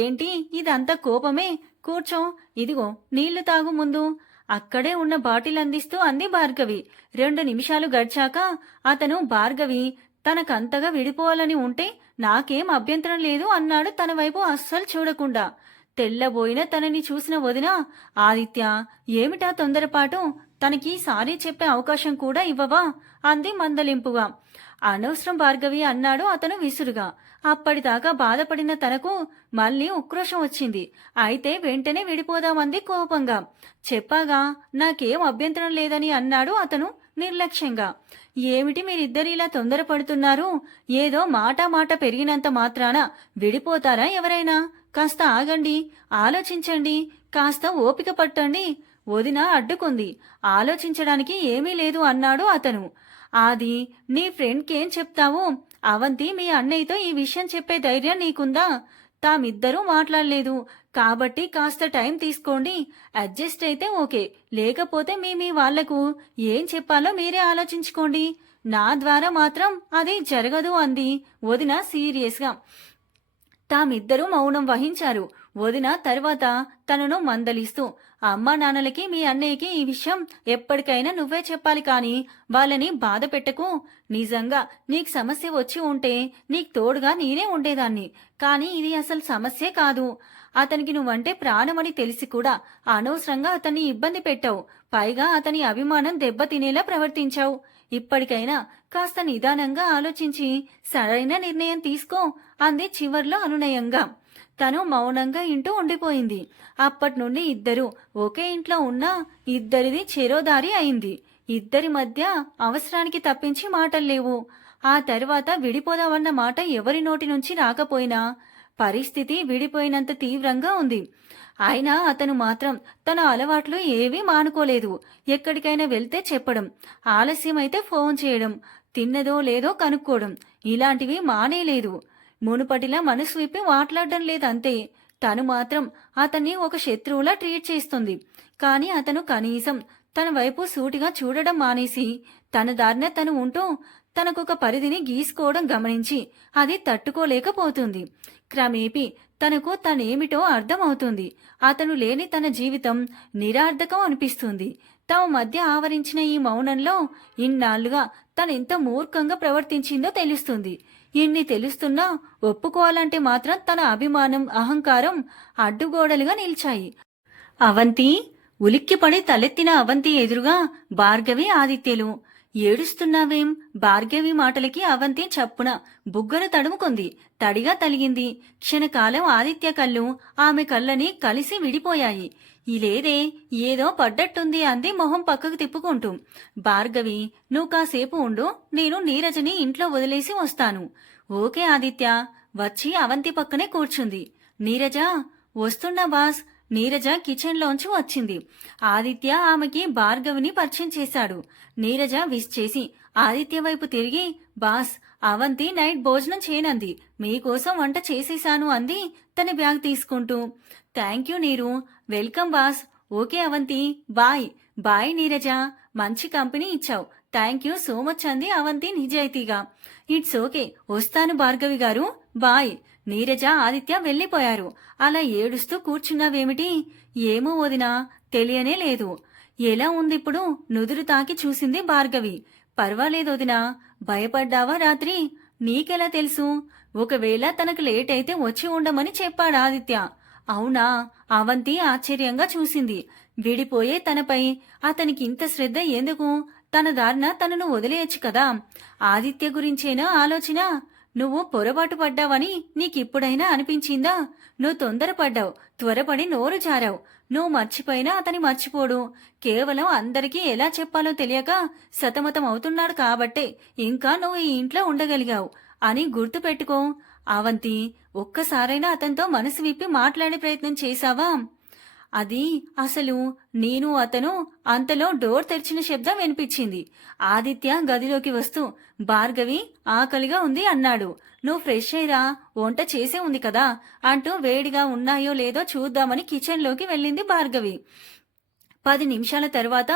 ఏంటి ఇదంతా కోపమే? కూర్చో, ఇదిగో నీళ్లు తాగు ముందు. అక్కడే ఉన్న బాటిల్ అందిస్తూ అంది భార్గవి. 2 నిమిషాలు గడిచాక అతను, భార్గవి, తనకంతగా విడిపోవాలని ఉంటే నాకేం అభ్యంతరం లేదు అన్నాడు తన వైపు అస్సలు చూడకుండా. తెల్లబోయిన తనని చూసిన వదిన, ఆదిత్య, ఏమిటా తొందరపాటు? తనకి సారీ చెప్పే అవకాశం కూడా ఇవ్వవా అంది మందలింపుగా. అనవసరం భార్గవి అన్నాడు అతను విసురుగా. అప్పటిదాకా బాధపడిన తనకు మళ్ళీ ఉక్రోషం వచ్చింది. అయితే వెంటనే విడిపోదామంది కోపంగా. చెప్పాగా నాకేం అభ్యంతరం లేదని అన్నాడు అతను నిర్లక్ష్యంగా. ఏమిటి మీరిద్దరిలా తొందరపడుతున్నారు? ఏదో మాట పెరిగినంత మాత్రాన విడిపోతారా ఎవరైనా? కాస్త ఆగండి, ఆలోచించండి, కాస్త ఓపిక పట్టండి. వదిన అడ్డుకుంది. ఆలోచించడానికి ఏమీ లేదు అన్నాడు అతను. ఆది, నీ ఫ్రెండ్కేం చెప్తావు? అవంతి మీ అన్నయ్యతో ఈ విషయం చెప్పే ధైర్యం నీకుందా? తామిద్దరూ మాట్లాడలేదు కాబట్టి కాస్త టైం తీసుకోండి. అడ్జస్ట్ అయితే ఓకే, లేకపోతే మీ వాళ్లకు ఏం చెప్పాలో మీరే ఆలోచించుకోండి. నా ద్వారా మాత్రం అది జరగదు అంది వదిన సీరియస్గా. తామిద్దరూ మౌనం వహించారు. వదిన తర్వాత తనను మందలిస్తూ, అమ్మా నాన్నలకి మీ అన్నయ్యకి ఈ విషయం ఎప్పటికైనా నువ్వే చెప్పాలి, కానీ వాళ్ళని బాధ పెట్టకు. నిజంగా నీకు సమస్య వచ్చి ఉంటే నీకు తోడుగా నేనే ఉండేదాన్ని, కానీ ఇది అసలు సమస్యే కాదు. అతనికి నువ్వంటే ప్రాణమని తెలిసి కూడా అనవసరంగా అతన్ని ఇబ్బంది పెట్టావు. పైగా అతని అభిమానం దెబ్బతినేలా ప్రవర్తించావు. ఇప్పటికైనా కాస్త నిదానంగా ఆలోచించి సరైన నిర్ణయం తీసుకో అంది చివర్లో అనునయంగా. తను మౌనంగా ఇంటూ ఉండిపోయింది. అప్పటి నుండి ఇద్దరు ఒకే ఇంట్లో ఉన్నా ఇద్దరిది చెరోదారి అయింది. ఇద్దరి మధ్య అవసరానికి తప్పించి మాటల్లేవు. ఆ తర్వాత విడిపోదామన్న మాట ఎవరి నోటి నుంచి రాకపోయినా పరిస్థితి విడిపోయినంత తీవ్రంగా ఉంది. అయినా అతను మాత్రం తన అలవాట్లు ఏవీ మానుకోలేదు. ఎక్కడికైనా వెళ్తే చెప్పడం, ఆలస్యమైతే ఫోన్ చేయడం, తిన్నదో లేదో కనుక్కోవడం, ఇలాంటివి మానేలేదు. మునుపటిలా మనసు విప్పి మాట్లాడడం లేదంతే. తను మాత్రం అతన్ని ఒక శత్రువులా ట్రీట్ చేస్తుంది. కానీ అతను కనీసం తన వైపు సూటిగా చూడడం మానేసి తన దారిన తను ఉంటూ తనకొక పరిధిని గీసుకోవడం గమనించి అది తట్టుకోలేకపోతుంది. క్రమేపీ తనకు తనేమిటో అర్థమవుతుంది. అతను లేని తన జీవితం నిరార్థకం అనిపిస్తుంది. తమ మధ్య ఆవరించిన ఈ మౌనంలో ఇన్నాళ్లుగా తనెంత మూర్ఖంగా ప్రవర్తించిందో తెలుస్తుంది. ఇన్ని తెలుస్తున్నా ఒప్పుకోవాలంటే మాత్రం తన అభిమానం, అహంకారం అడ్డుగోడలుగా నిలిచాయి. అవంతి, ఉలిక్కిపడి తలెత్తిన అవంతి ఎదురుగా భార్గవి, ఆదిత్యలు. ఏడుస్తున్నావేం? భార్గవి మాటలకి అవంతి చప్పున బుగ్గను తడుముకుంది. తడిగా తలిగింది. క్షణకాలం ఆదిత్య కళ్ళు ఆమె కళ్ళని కలిసి విడిపోయాయి. ఇలేదే, ఏదో పడ్డట్టుంది అంది మొహం పక్కకు తిప్పుకుంటూ. భార్గవి, నువ్వు కాసేపు ఉండు, నేను నీరజని ఇంట్లో వదిలేసి వస్తాను. ఓకే ఆదిత్య. వచ్చి అవంతి పక్కనే కూర్చుంది. నీరజ, వస్తున్నా బాస్. నీరజ కిచెన్లోంచి వచ్చింది. ఆదిత్య ఆమెకి భార్గవిని పరిచయం చేశాడు. నీరజ విష్ చేసి ఆదిత్య వైపు తిరిగి, బాస్, అవంతి నైట్ భోజనం చేయనంది. మీకోసం వంట చేసేశాను అంది తన బ్యాగ్ తీసుకుంటూ. Thank you Neeru. Welcome boss. Okay Avanti, bye. Bye Neeraja. మంచి కంపెనీ ఇచ్చావు. థ్యాంక్ యూ సో మచ్ అంది అవంతి నిజాయితీగా. ఇట్స్ ఓకే, వస్తాను భార్గవి గారు, బాయ్. నీరజ ఆదిత్య వెళ్ళిపోయారు. అలా ఏడుస్తూ కూర్చున్నావేమిటి? ఏమో వదినా, తెలియనే లేదు. ఎలా ఉందిప్పుడు? నుదురు తాకి చూసింది భార్గవి. పర్వాలేదొదినా. భయపడ్డావా రాత్రి? నీకెలా తెలుసు? ఒకవేళ తనకు లేట్ అయితే వచ్చి ఉండమని చెప్పాడు ఆదిత్య. అవునా? అవంతి ఆశ్చర్యంగా చూసింది. విడిపోయే తనపై అతనికి ఇంత శ్రద్ధ ఎందుకు? తన దారిన తనను వదిలేయచ్చు కదా. ఆదిత్య గురించేనా ఆలోచన? నువ్వు పొరపాటు పడ్డావని నీకిప్పుడైనా అనిపించిందా? నువ్వు తొందరపడ్డావు, త్వరపడి నోరు జారావు. నువ్వు మర్చిపోయినా అతని మర్చిపోడు. కేవలం అందరికీ ఎలా చెప్పాలో తెలియక సతమతం అవుతున్నాడు కాబట్టే ఇంకా నువ్వు ఈ ఇంట్లో ఉండగలిగావు అని గుర్తు పెట్టుకో. అవంతి, ఒక్కసారైనా అతనితో మనసు విప్పి మాట్లాడే ప్రయత్నం చేశావా? అది అసలు నేను అతను అంతలో డోర్ తెరిచిన శబ్దం వినిపించింది. ఆదిత్య గదిలోకి వస్తూ, భార్గవి, ఆకలిగా ఉంది అన్నాడు. నువ్వు ఫ్రెష్ అయ్యిరా, వంట చేసే ఉంది కదా అంటూ వేడిగా ఉన్నాయో లేదో చూద్దామని కిచెన్లోకి వెళ్ళింది భార్గవి. 10 నిమిషాల తర్వాత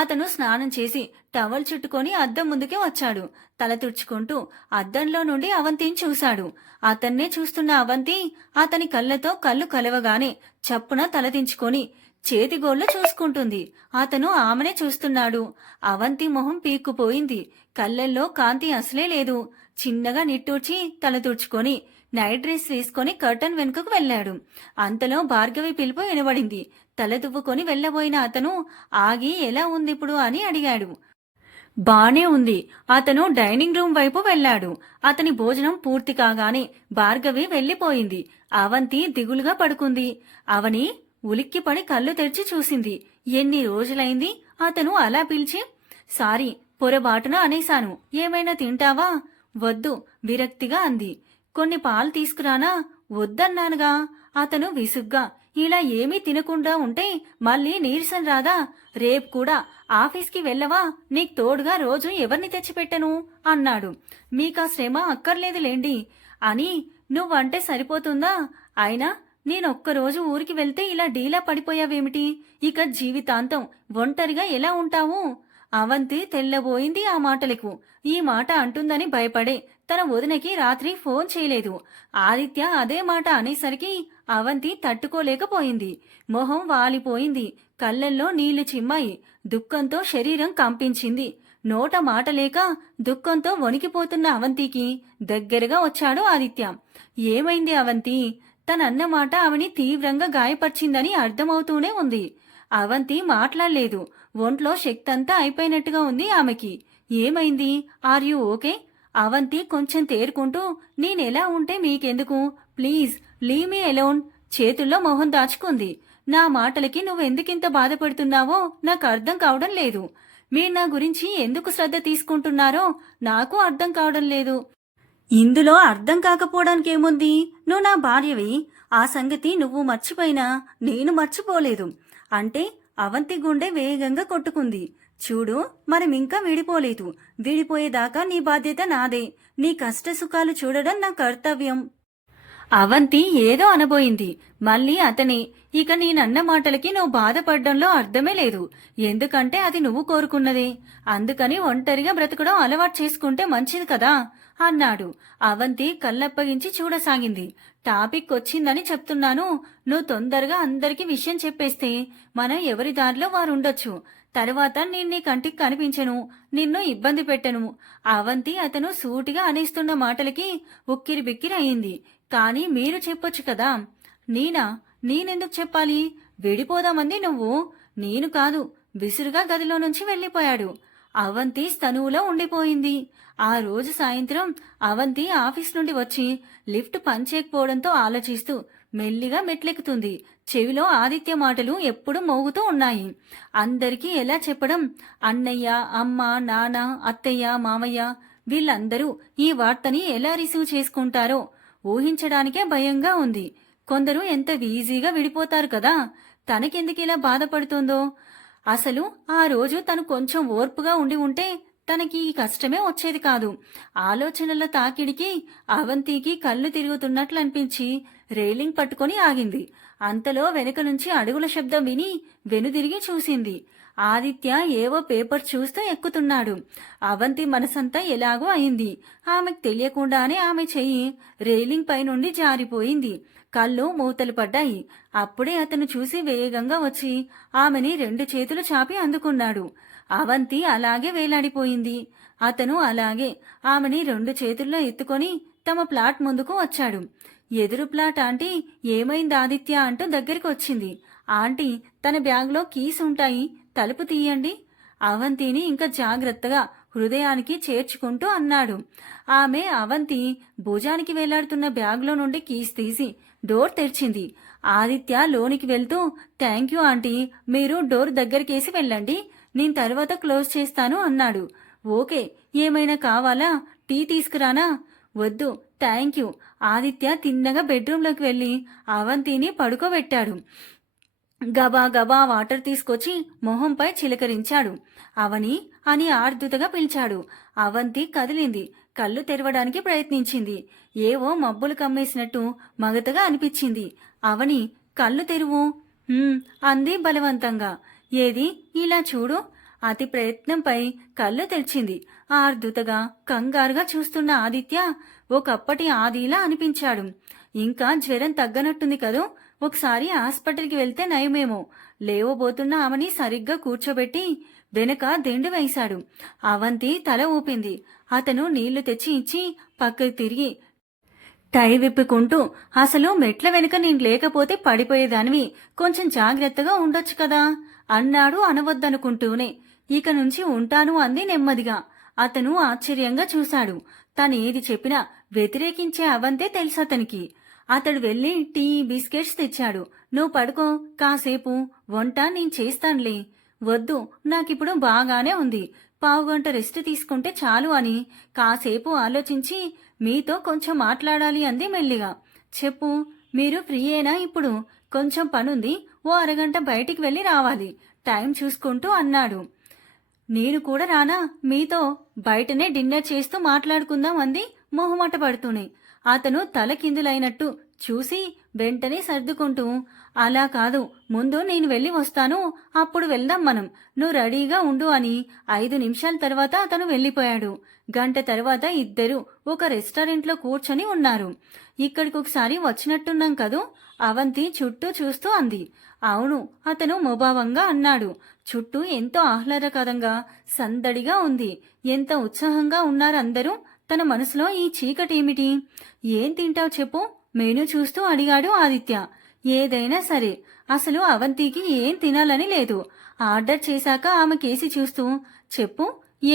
అతను స్నానం చేసి టవల్ చుట్టుకొని అద్దం ముందుకే వచ్చాడు. తల తుడుచుకుంటూ అద్దంలో నుండి అవంతిని చూశాడు. అతన్నే చూస్తున్న అవంతి అతని కళ్ళతో కళ్ళు కలవగానే చప్పున తలదించుకొని చేతిగోళ్లు చూసుకుంటుంది. అతను ఆమెనే చూస్తున్నాడు. అవంతి మొహం పీక్కుపోయింది. కళ్ళల్లో కాంతి అసలే లేదు. చిన్నగా నిట్టూర్చి తల తుడుచుకొని నైట్ డ్రెస్ వేసుకొని కర్టన్ వెనుకకు వెళ్లాడు. అంతలో భార్గవి పిలుపు వినబడింది. తల దువ్వుకొని వెళ్లబోయిన అతను ఆగి ఎలా ఉందిప్పుడు అని అడిగాడు. బానే ఉంది. అతను డైనింగ్ రూమ్ వైపు వెళ్లాడు. అతని భోజనం పూర్తి కాగానే భార్గవి వెళ్లిపోయింది. అవంతి దిగులుగా పడుకుంది. అవని ఉలిక్కిపడి కళ్ళు తెరిచి చూసింది. ఎన్ని రోజులైంది అతను అలా పిలిచి? సారీ, పొరబాటున అనేశాను. ఏమైనా తింటావా? వద్దు, విరక్తిగా అంది. కొన్ని పాలు తీసుకురానా? వద్దన్నానుగా. అతను విసుగ్గా, ఇలా ఏమీ తినకుండా ఉంటే మళ్ళీ నీరసం రాదా? రేపు కూడా ఆఫీస్కి వెళ్ళవా? నీకు తోడుగా రోజు ఎవరిని తెచ్చిపెట్టను అన్నాడు. మీకా శ్రమ అక్కర్లేదులేండి అని నువ్వంటే సరిపోతుందా? అయినా నేనొక్కరోజు ఊరికి వెళ్తే ఇలా డీలా పడిపోయావేమిటి? ఇక జీవితాంతం ఒంటరిగా ఎలా ఉంటావు? అవంతి తెల్లబోయింది ఆ మాటలకు. ఈ మాట అంటుందని భయపడే తన వదినకి రాత్రి ఫోన్ చేయలేదు. ఆదిత్య అదే మాట అనేసరికి అవంతి తట్టుకోలేకపోయింది. మొహం వాలిపోయింది. కళ్ళల్లో నీళ్లు చిమ్మాయి. దుఃఖంతో శరీరం కంపించింది. నోట మాట లేక దుఃఖంతో వణికిపోతున్న అవంతికి దగ్గరగా వచ్చాడు ఆదిత్య. ఏమైంది అవంతి? తనన్న మాట ఆమెని తీవ్రంగా గాయపరిచిందని అర్థమవుతూనే ఉంది. అవంతి మాట్లాడలేదు. ఒంట్లో శక్తంతా అయిపోయినట్టుగా ఉంది ఆమెకి. ఏమైంది? Are you okay? అవంతి కొంచెం తేరుకుంటూ, నేనెలా ఉంటే మీకెందుకు? Please leave me alone. చేతుల్లో మొహం దాచుకుంది. నా మాటలకి నువ్వెందుకింత బాధపడుతున్నావో నాకు అర్థం కావడం లేదు. మీరు నా గురించి ఎందుకు శ్రద్ధ తీసుకుంటున్నారో నాకు అర్థం కావడం లేదు. ఇందులో అర్థం కాకపోవడానికి ఏముంది? నువ్వు నా భార్యవి. ఆ సంగతి నువ్వు మర్చిపోయినా నేను మర్చిపోలేదు. అంటే అవంతి గుండె వేగంగా కొట్టుకుంది. చూడు, మనమింకా విడిపోలేదు. విడిపోయేదాకా నీ బాధ్యత నాదే. నీ కష్ట సుఖాలు చూడడం నా కర్తవ్యం. అవంతి ఏదో అనబోయింది. మళ్ళీ అతనే, ఇక నేనన్న మాటలకి నువ్వు బాధపడ్డంలో అర్థమే లేదు. ఎందుకంటే అది నువ్వు కోరుకున్నదే. అందుకని ఒంటరిగా బ్రతకడం అలవాటు చేసుకుంటే మంచిది కదా అన్నాడు. అవంతి కళ్ళప్పగించి చూడసాగింది. టాపిక్ వచ్చిందని చెప్తున్నాను. నువ్వు తొందరగా అందరికీ విషయం చెప్పేస్తే మనం ఎవరి దారిలో వారుండొచ్చు. తర్వాత నేను నీ కంటికి కనిపించను, నిన్ను ఇబ్బంది పెట్టను. అవంతి అతను సూటిగా అనేస్తున్న మాటలకి ఉక్కిరి బిక్కిరి అయింది. కానీ మీరు చెప్పొచ్చు కదా. నేనెందుకు చెప్పాలి? విడిపోదామంది నువ్వు, నేను కాదు. విసురుగా గదిలో నుంచి వెళ్ళిపోయాడు. అవంతి స్తనువులో ఉండిపోయింది. ఆ రోజు సాయంత్రం అవంతి ఆఫీస్ నుండి వచ్చి లిఫ్ట్ పనిచేయకపోవడంతో ఆలోచిస్తూ మెల్లిగా మెట్లెక్కుతుంది. చెవిలో ఆదిత్య మాటలు ఎప్పుడూ మోగుతూ ఉన్నాయి. అందరికీ ఎలా చెప్పడం? అన్నయ్య, అమ్మ, నాన్న, అత్తయ్య, మామయ్య వీళ్ళందరూ ఈ వార్తని ఎలా రిసీవ్ చేసుకుంటారో ఊహించడానికే భయంగా ఉంది. కొందరు ఎంత ఈజీగా విడిపోతారు కదా. తనకెందుకు ఇలా బాధపడుతుందో? అసలు ఆ రోజు తను కొంచెం ఓర్పుగా ఉండి ఉంటే తనకి ఈ కష్టమే వచ్చేది కాదు. ఆలోచనల తాకిడికి అవంతికి కళ్ళు తిరుగుతున్నట్లు అనిపించి రైలింగ్ పట్టుకొని ఆగింది. అంతలో వెనుక నుంచి అడుగుల శబ్దం విని వెనుదిరిగి చూసింది. ఆదిత్య ఏవో పేపర్ చూస్తూ ఎక్కుతున్నాడు. అవంతి మనసంతా ఎలాగో అయింది. ఆమెకు తెలియకుండానే ఆమె చెయ్యి రైలింగ్ పై నుండి జారిపోయింది. కళ్ళు మూతలు పడ్డాయి. అప్పుడే అతను చూసి వేగంగా వచ్చి ఆమెని 2 చేతులు చాపి అందుకున్నాడు. అవంతి అలాగే వేలాడిపోయింది. అతను అలాగే ఆమెని 2 చేతుల్లో ఎత్తుకొని తమ ప్లాట్ ముందుకు వచ్చాడు. ఎదురు ప్లాట్ ఆంటీ, ఏమైంది ఆదిత్య అంటూ దగ్గరికి వచ్చింది. ఆంటీ, తన బ్యాగ్లో కీస్ ఉంటాయి, తలుపు తీయండి. అవంతిని ఇంకా జాగ్రత్తగా హృదయానికి చేర్చుకుంటూ అన్నాడు. ఆమె అవంతి భుజానికి వేలాడుతున్న బ్యాగ్లో నుండి కీస్ తీసి డోర్ తెరిచింది. ఆదిత్య లోనికి వెళ్తూ, థ్యాంక్ యూ ఆంటీ, మీరు డోర్ దగ్గరికేసి వెళ్ళండి, నేను తర్వాత క్లోజ్ చేస్తాను అన్నాడు. ఓకే, ఏమైనా కావాలా? టీ తీసుకురానా? వద్దు, థ్యాంక్ యూ. ఆదిత్య తిన్నగా బెడ్రూంలోకి వెళ్ళి అవంతిని పడుకోబెట్టాడు. గబా గబా వాటర్ తీసుకొచ్చి మొహంపై చిలకరించాడు. అవని అని ఆర్దుతగా పిలిచాడు. అవంతి కదిలింది. కళ్ళు తెరవడానికి ప్రయత్నించింది. ఏవో మబ్బులు కమ్మేసినట్టు మగతగా అనిపించింది. అవని, కళ్ళు తెరువు అంది బలవంతంగా. ఏది, ఇలా చూడు. అతి ప్రయత్నంపై కళ్ళు తెరిచింది. ఆర్దుతగా కంగారుగా చూస్తున్న ఆదిత్య ఒకప్పటి ఆదిలా అనిపించాడు. ఇంకా జ్వరం తగ్గనట్టుంది కదూ, ఒకసారి హాస్పిటల్కి వెళ్తే నయమేమో. లేవబోతున్న ఆమెని సరిగ్గా కూర్చోబెట్టి వెనక దిండు వేశాడు. అవంతి తల ఊపింది. అతను నీళ్లు తెచ్చి ఇచ్చి పక్కకి తిరిగి టై విప్పుకుంటూ, అసలు మెట్ల వెనుక నేను లేకపోతే పడిపోయేదానివి, కొంచెం జాగ్రత్తగా ఉండొచ్చు కదా అన్నాడు అనవద్దనుకుంటూనే. ఇక నుంచి ఉంటాను అంది నెమ్మదిగా. అతను ఆశ్చర్యంగా చూశాడు. తనేది చెప్పినా వ్యతిరేకించే అవంతే తెలుసతనికి. అతడు వెళ్లి టీ, బిస్కెట్స్ తెచ్చాడు. నువ్వు పడుకో, కాసేపు వంట నేను చేస్తానులే. వద్దు, నాకిప్పుడు బాగానే ఉంది, పావుగంట రెస్ట్ తీసుకుంటే చాలు అని కాసేపు ఆలోచించి మీతో కొంచెం మాట్లాడాలి అంది మెల్లిగా. చెప్పు, మీరు ఫ్రీయేనా ఇప్పుడు? కొంచెం పనుంది, ఓ అరగంట బయటికి వెళ్ళి రావాలి, టైం చూసుకుంటూ అన్నాడు. నేను కూడా రానా మీతో? బయటనే డిన్నర్ చేస్తూ మాట్లాడుకుందాం అంది మొహమాట పడుతూనే. అతను తల కిందులైనట్టు చూసి వెంటనే సర్దుకుంటూ, అలా కాదు, ముందు నేను వెళ్ళి వస్తాను, అప్పుడు వెళ్దాం మనం, నువ్వు రెడీగా ఉండు అని 5 నిమిషాల తర్వాత అతను వెళ్ళిపోయాడు. గంట తర్వాత ఇద్దరు ఒక రెస్టారెంట్లో కూర్చొని ఉన్నారు. ఇక్కడికి ఒకసారి వచ్చినట్టున్నాం కదూ? అవంతి చుట్టూ చూస్తూ అంది. అవును, అతను ముభావంగా అన్నాడు. చుట్టూ ఎంతో ఆహ్లాదకరంగా సందడిగా ఉంది. ఎంత ఉత్సాహంగా ఉన్నారందరూ. తన మనసులో ఈ చీకటేమిటి? ఏం తింటావు చెప్పు, మెనూ చూస్తూ అడిగాడు ఆదిత్య. ఏదైనా సరే. అసలు అవంతికి ఏం తినాలని లేదు. ఆర్డర్ చేశాక ఆమె కేసి చూస్తూ, చెప్పు,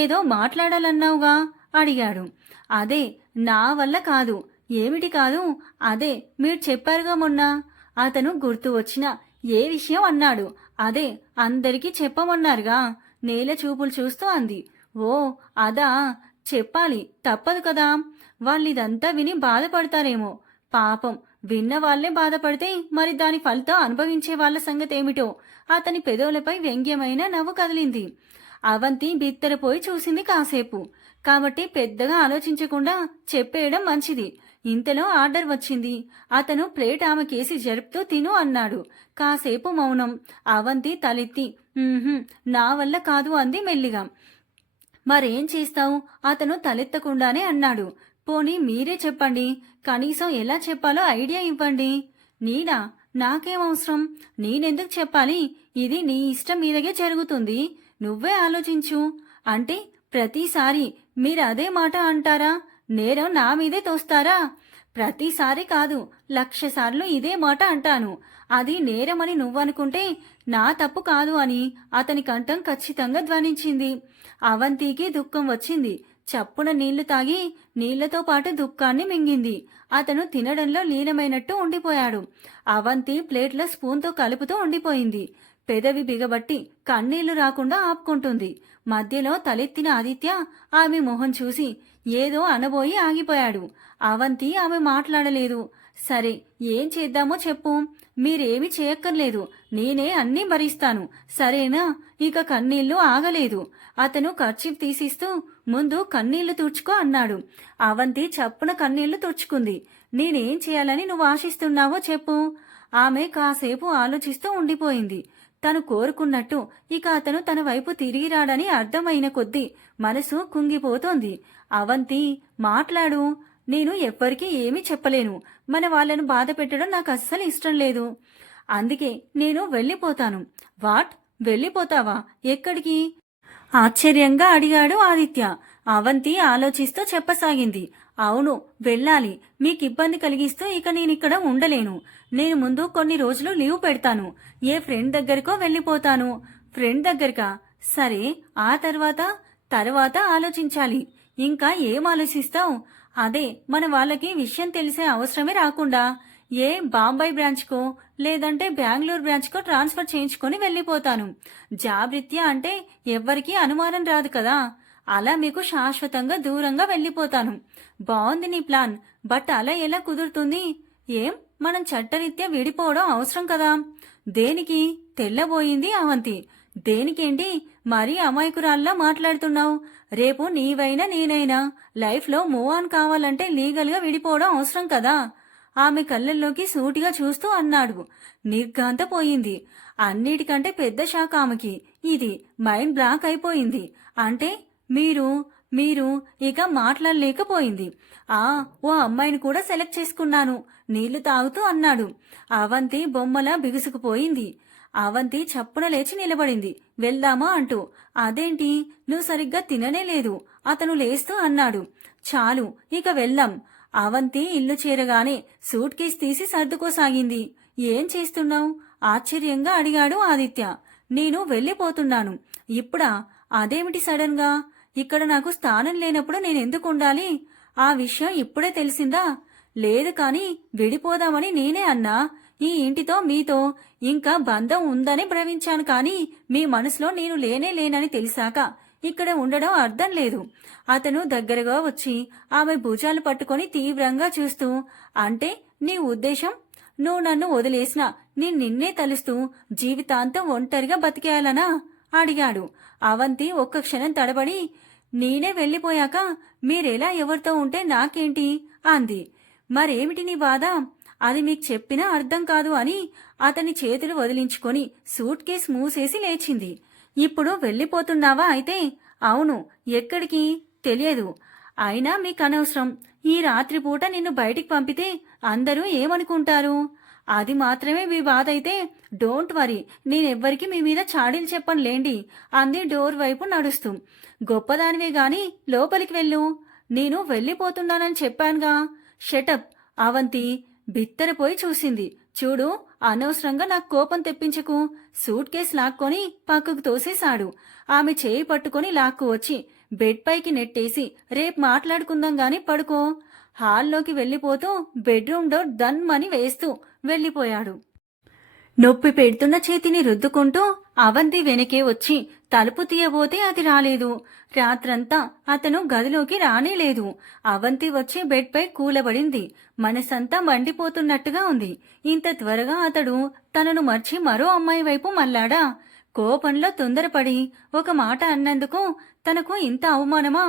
ఏదో మాట్లాడాలన్నావుగా అడిగాడు. అదే, నా వల్ల కాదు. ఏమిటి కాదు? అదే మీరు చెప్పారుగా మొన్న. అతను గుర్తు వచ్చిన ఏ విషయం అన్నాడు. అదే, అందరికీ చెప్పమన్నారుగా. నేల చూపులు చూస్తూ అంది. ఓ అదా, చెప్పాలి, తప్పదు కదా. వాళ్ళిదంతా విని బాధపడతారేమో. పాపం, విన్న వాళ్లే బాధపడితే మరి దాని ఫలితం అనుభవించే వాళ్ల సంగతేమిటో. అతని పెదవులపై వ్యంగ్యమైన నవ్వు కదిలింది. అవంతి బిత్తరపోయి చూసింది కాసేపు. కాబట్టి పెద్దగా ఆలోచించకుండా చెప్పేయడం మంచిది. ఇంతలో ఆర్డర్ వచ్చింది. అతను ప్లేట్ ఆమె కేసి జరుపుతూ తిను అన్నాడు. కాసేపు మౌనం. అవంతి తలెత్తి, నా వల్ల కాదు అంది మెల్లిగా. మరేం చేస్తావు? అతను తలెత్తకుండానే అన్నాడు. పోనీ మీరే చెప్పండి, కనీసం ఎలా చెప్పాలో ఐడియా ఇవ్వండి. నీనా? నాకేం అవసరం, నేనెందుకు చెప్పాలి? ఇది నీ ఇష్టం మీదగే జరుగుతుంది, నువ్వే ఆలోచించు. అంటే ప్రతిసారి మీరు అదే మాట అంటారా? నేరం నా మీదే తోస్తారా? ప్రతిసారి కాదు, 1,00,000 సార్లు ఇదే మాట అంటాను. అది నేరమని నువ్వనుకుంటే నా తప్పు కాదు అని అతని కంఠం ఖచ్చితంగా ధ్వనించింది. అవంతికి దుఃఖం వచ్చింది. చప్పున నీళ్లు తాగి నీళ్లతో పాటు దుఃఖాన్ని మింగింది. అతను తినడంలో లీనమైనట్టు ఉండిపోయాడు. అవంతి ప్లేట్లో స్పూన్తో కలుపుతూ ఉండిపోయింది. పెదవి బిగబట్టి కన్నీళ్లు రాకుండా ఆపుకుంటుంది. మధ్యలో తలెత్తిన ఆదిత్య ఆమె మొహం చూసి ఏదో అనబోయి ఆగిపోయాడు. అవంతి ఆమె మాట్లాడలేదు. సరే, ఏం చేద్దామో చెప్పు. మీరేమి చేయక్కర్లేదు, నేనే అన్నీ భరిస్తాను, సరేనా? ఇక కన్నీళ్లు ఆగలేదు. అతను కర్చీఫ్ తీసిస్తూ ముందు కన్నీళ్లు తుడుచుకో అన్నాడు. అవంతి చప్పున కన్నీళ్లు తుడుచుకుంది. నేనేం చేయాలని నువ్వు ఆశిస్తున్నావో చెప్పు. ఆమె కాసేపు ఆలోచిస్తూ ఉండిపోయింది. తను కోరుకున్నట్టు ఇక అతను తన వైపు తిరిగి రాడని అర్థమైన కొద్దీ మనసు కుంగిపోతోంది. అవంతి, మాట్లాడు. నేను ఎవ్వరికీ ఏమీ చెప్పలేను. మన వాళ్ళను బాధ పెట్టడం నాకు అస్సలు ఇష్టం లేదు. అందుకే నేను వెళ్ళిపోతాను. వాట్? వెళ్ళిపోతావా? ఎక్కడికి? ఆశ్చర్యంగా అడిగాడు ఆదిత్య. అవంతి ఆలోచిస్తూ చెప్పసాగింది. అవును, వెళ్ళాలి. మీకిబ్బంది కలిగిస్తూ ఇక నేనిక్కడ ఉండలేను. నేను ముందు కొన్ని రోజులు లీవ్ పెడతాను. ఏ ఫ్రెండ్ దగ్గరకో వెళ్ళిపోతాను. ఫ్రెండ్ దగ్గరకా? సరే, ఆ తర్వాత ఆలోచించాలి. ఇంకా ఏం ఆలోచిస్తావు? అదే, మన వాళ్ళకి విషయం తెలిసే అవసరమే రాకుండా ఏ బాంబై బ్రాంచ్కో లేదంటే బెంగళూరు బ్రాంచ్కో ట్రాన్స్ఫర్ చేయించుకొని వెళ్ళిపోతాను. జాబ్ రీత్యా అంటే ఎవ్వరికీ అనుమానం రాదు కదా. అలా మీకు శాశ్వతంగా దూరంగా వెళ్ళిపోతాను. బాగుంది నీ ప్లాన్. బట్ అలా ఎలా కుదురుతుంది? ఏం, మనం చట్టరీత్యా విడిపోవడం అవసరం కదా. దేనికి? తెల్లబోయింది అవంతి. దేనికేంటి మరీ అమాయకురాల్లా మాట్లాడుతున్నావు? రేపు నీవైనా నేనైనా లైఫ్లో మూవ్ ఆన్ కావాలంటే లీగల్గా విడిపోవడం అవసరం కదా. ఆమె కళ్ళల్లోకి సూటిగా చూస్తూ అన్నాడు. నిర్ఘాంతపోయింది. అన్నిటికంటే పెద్ద షాక్ ఆమెకి. ఇది మైండ్ బ్లాక్ అయిపోయింది. అంటే మీరు మీరు ఇక మాట్లాడలేకపోయింది. ఓ అమ్మాయిని కూడా సెలెక్ట్ చేసుకున్నాను, నీళ్లు తాగుతూ అన్నాడు. అవంతి బొమ్మలా బిగుసుకుపోయింది. అవంతి చప్పున లేచి నిలబడింది. వెళ్దామా అంటూ. అదేంటి, నువ్వు సరిగ్గా తిననే లేదు, అతను లేస్తూ అన్నాడు. చాలు, ఇక వెళ్దాం. అవంతి ఇల్లు చేరగానే సూట్ కేస్ తీసి సర్దుకోసాగింది. ఏం చేస్తున్నావు? ఆశ్చర్యంగా అడిగాడు ఆదిత్య. నేను వెళ్ళిపోతున్నాను. ఇప్పుడా? అదేమిటి సడన్ గా? ఇక్కడ నాకు స్థానం లేనప్పుడు నేనెందుకు ఉండాలి? ఆ విషయం ఇప్పుడే తెలిసిందా? లేదు కాని విడిపోదామని నేనే అన్నా. ఈ ఇంటితో మీతో ఇంకా బంధం ఉందని భ్రమించాను, కానీ మీ మనసులో నేను లేనని తెలిసాక ఇక్కడ ఉండడం అర్థం లేదు. అతను దగ్గరగా వచ్చి ఆమె భుజాలు పట్టుకొని తీవ్రంగా చూస్తూ, అంటే నీ ఉద్దేశం నువ్వు నన్ను వదిలేసినా నిన్నే తలుస్తూ జీవితాంతం ఒంటరిగా బతికేయాలనా? అడిగాడు. అవంతి ఒక్క క్షణం తడబడి, నేనే వెళ్ళిపోయాక మీరెలా ఎవరితో ఉంటే నాకేంటి అంది. మరేమిటి నీ బాధ? అది మీకు చెప్పినా అర్థం కాదు అని అతని చేతులు వదిలించుకొని సూట్ కేస్ మూసేసి లేచింది. ఇప్పుడు వెళ్ళిపోతున్నావా అయితే? అవును. ఎక్కడికి? తెలియదు. అయినా మీకు అనవసరం. ఈ రాత్రిపూట నిన్ను బయటికి పంపితే అందరూ ఏమనుకుంటారు? అది మాత్రమే మీ బాధ అయితే డోంట్ వరీ, నేనెవ్వరికి మీ మీద చాడీలు చెప్పనులేండి అంది డోర్ వైపు నడుస్తూ. గొప్పదానివే గాని లోపలికి వెళ్ళు. నేను వెళ్ళిపోతున్నానని చెప్పానుగా. షటప్. అవంతి బిత్తరపోయి చూసింది. చూడు, అనవసరంగా నాకు కోపం తెప్పించకు. సూట్ కేస్ లాక్కొని పక్కకు తోసేశాడు. ఆమె చేయి పట్టుకొని లాక్కు వచ్చి బెడ్ పైకి నెట్టేసి, రేపు మాట్లాడుకుందాం గాని పడుకో. హాల్లోకి వెళ్ళిపోతూ బెడ్రూమ్ డోర్ దన్మని వేస్తూ వెళ్ళిపోయాడు. నొప్పి పెడుతున్న చేతిని రుద్దుకుంటూ అవంతి వెనకే వచ్చి తలుపు తీయబోతే అది రాలేదు. రాత్రంతా అతను గదిలోకి రానేలేదు. అవంతి వచ్చి బెడ్ పై కూలబడింది. మనసంతా మండిపోతున్నట్టుగా ఉంది. ఇంత త్వరగా అతడు తనను మర్చి మరో అమ్మాయి వైపు మళ్ళాడా? కోపంలో తొందరపడి ఒక మాట అన్నందుకు తనకు ఇంత అవమానమా?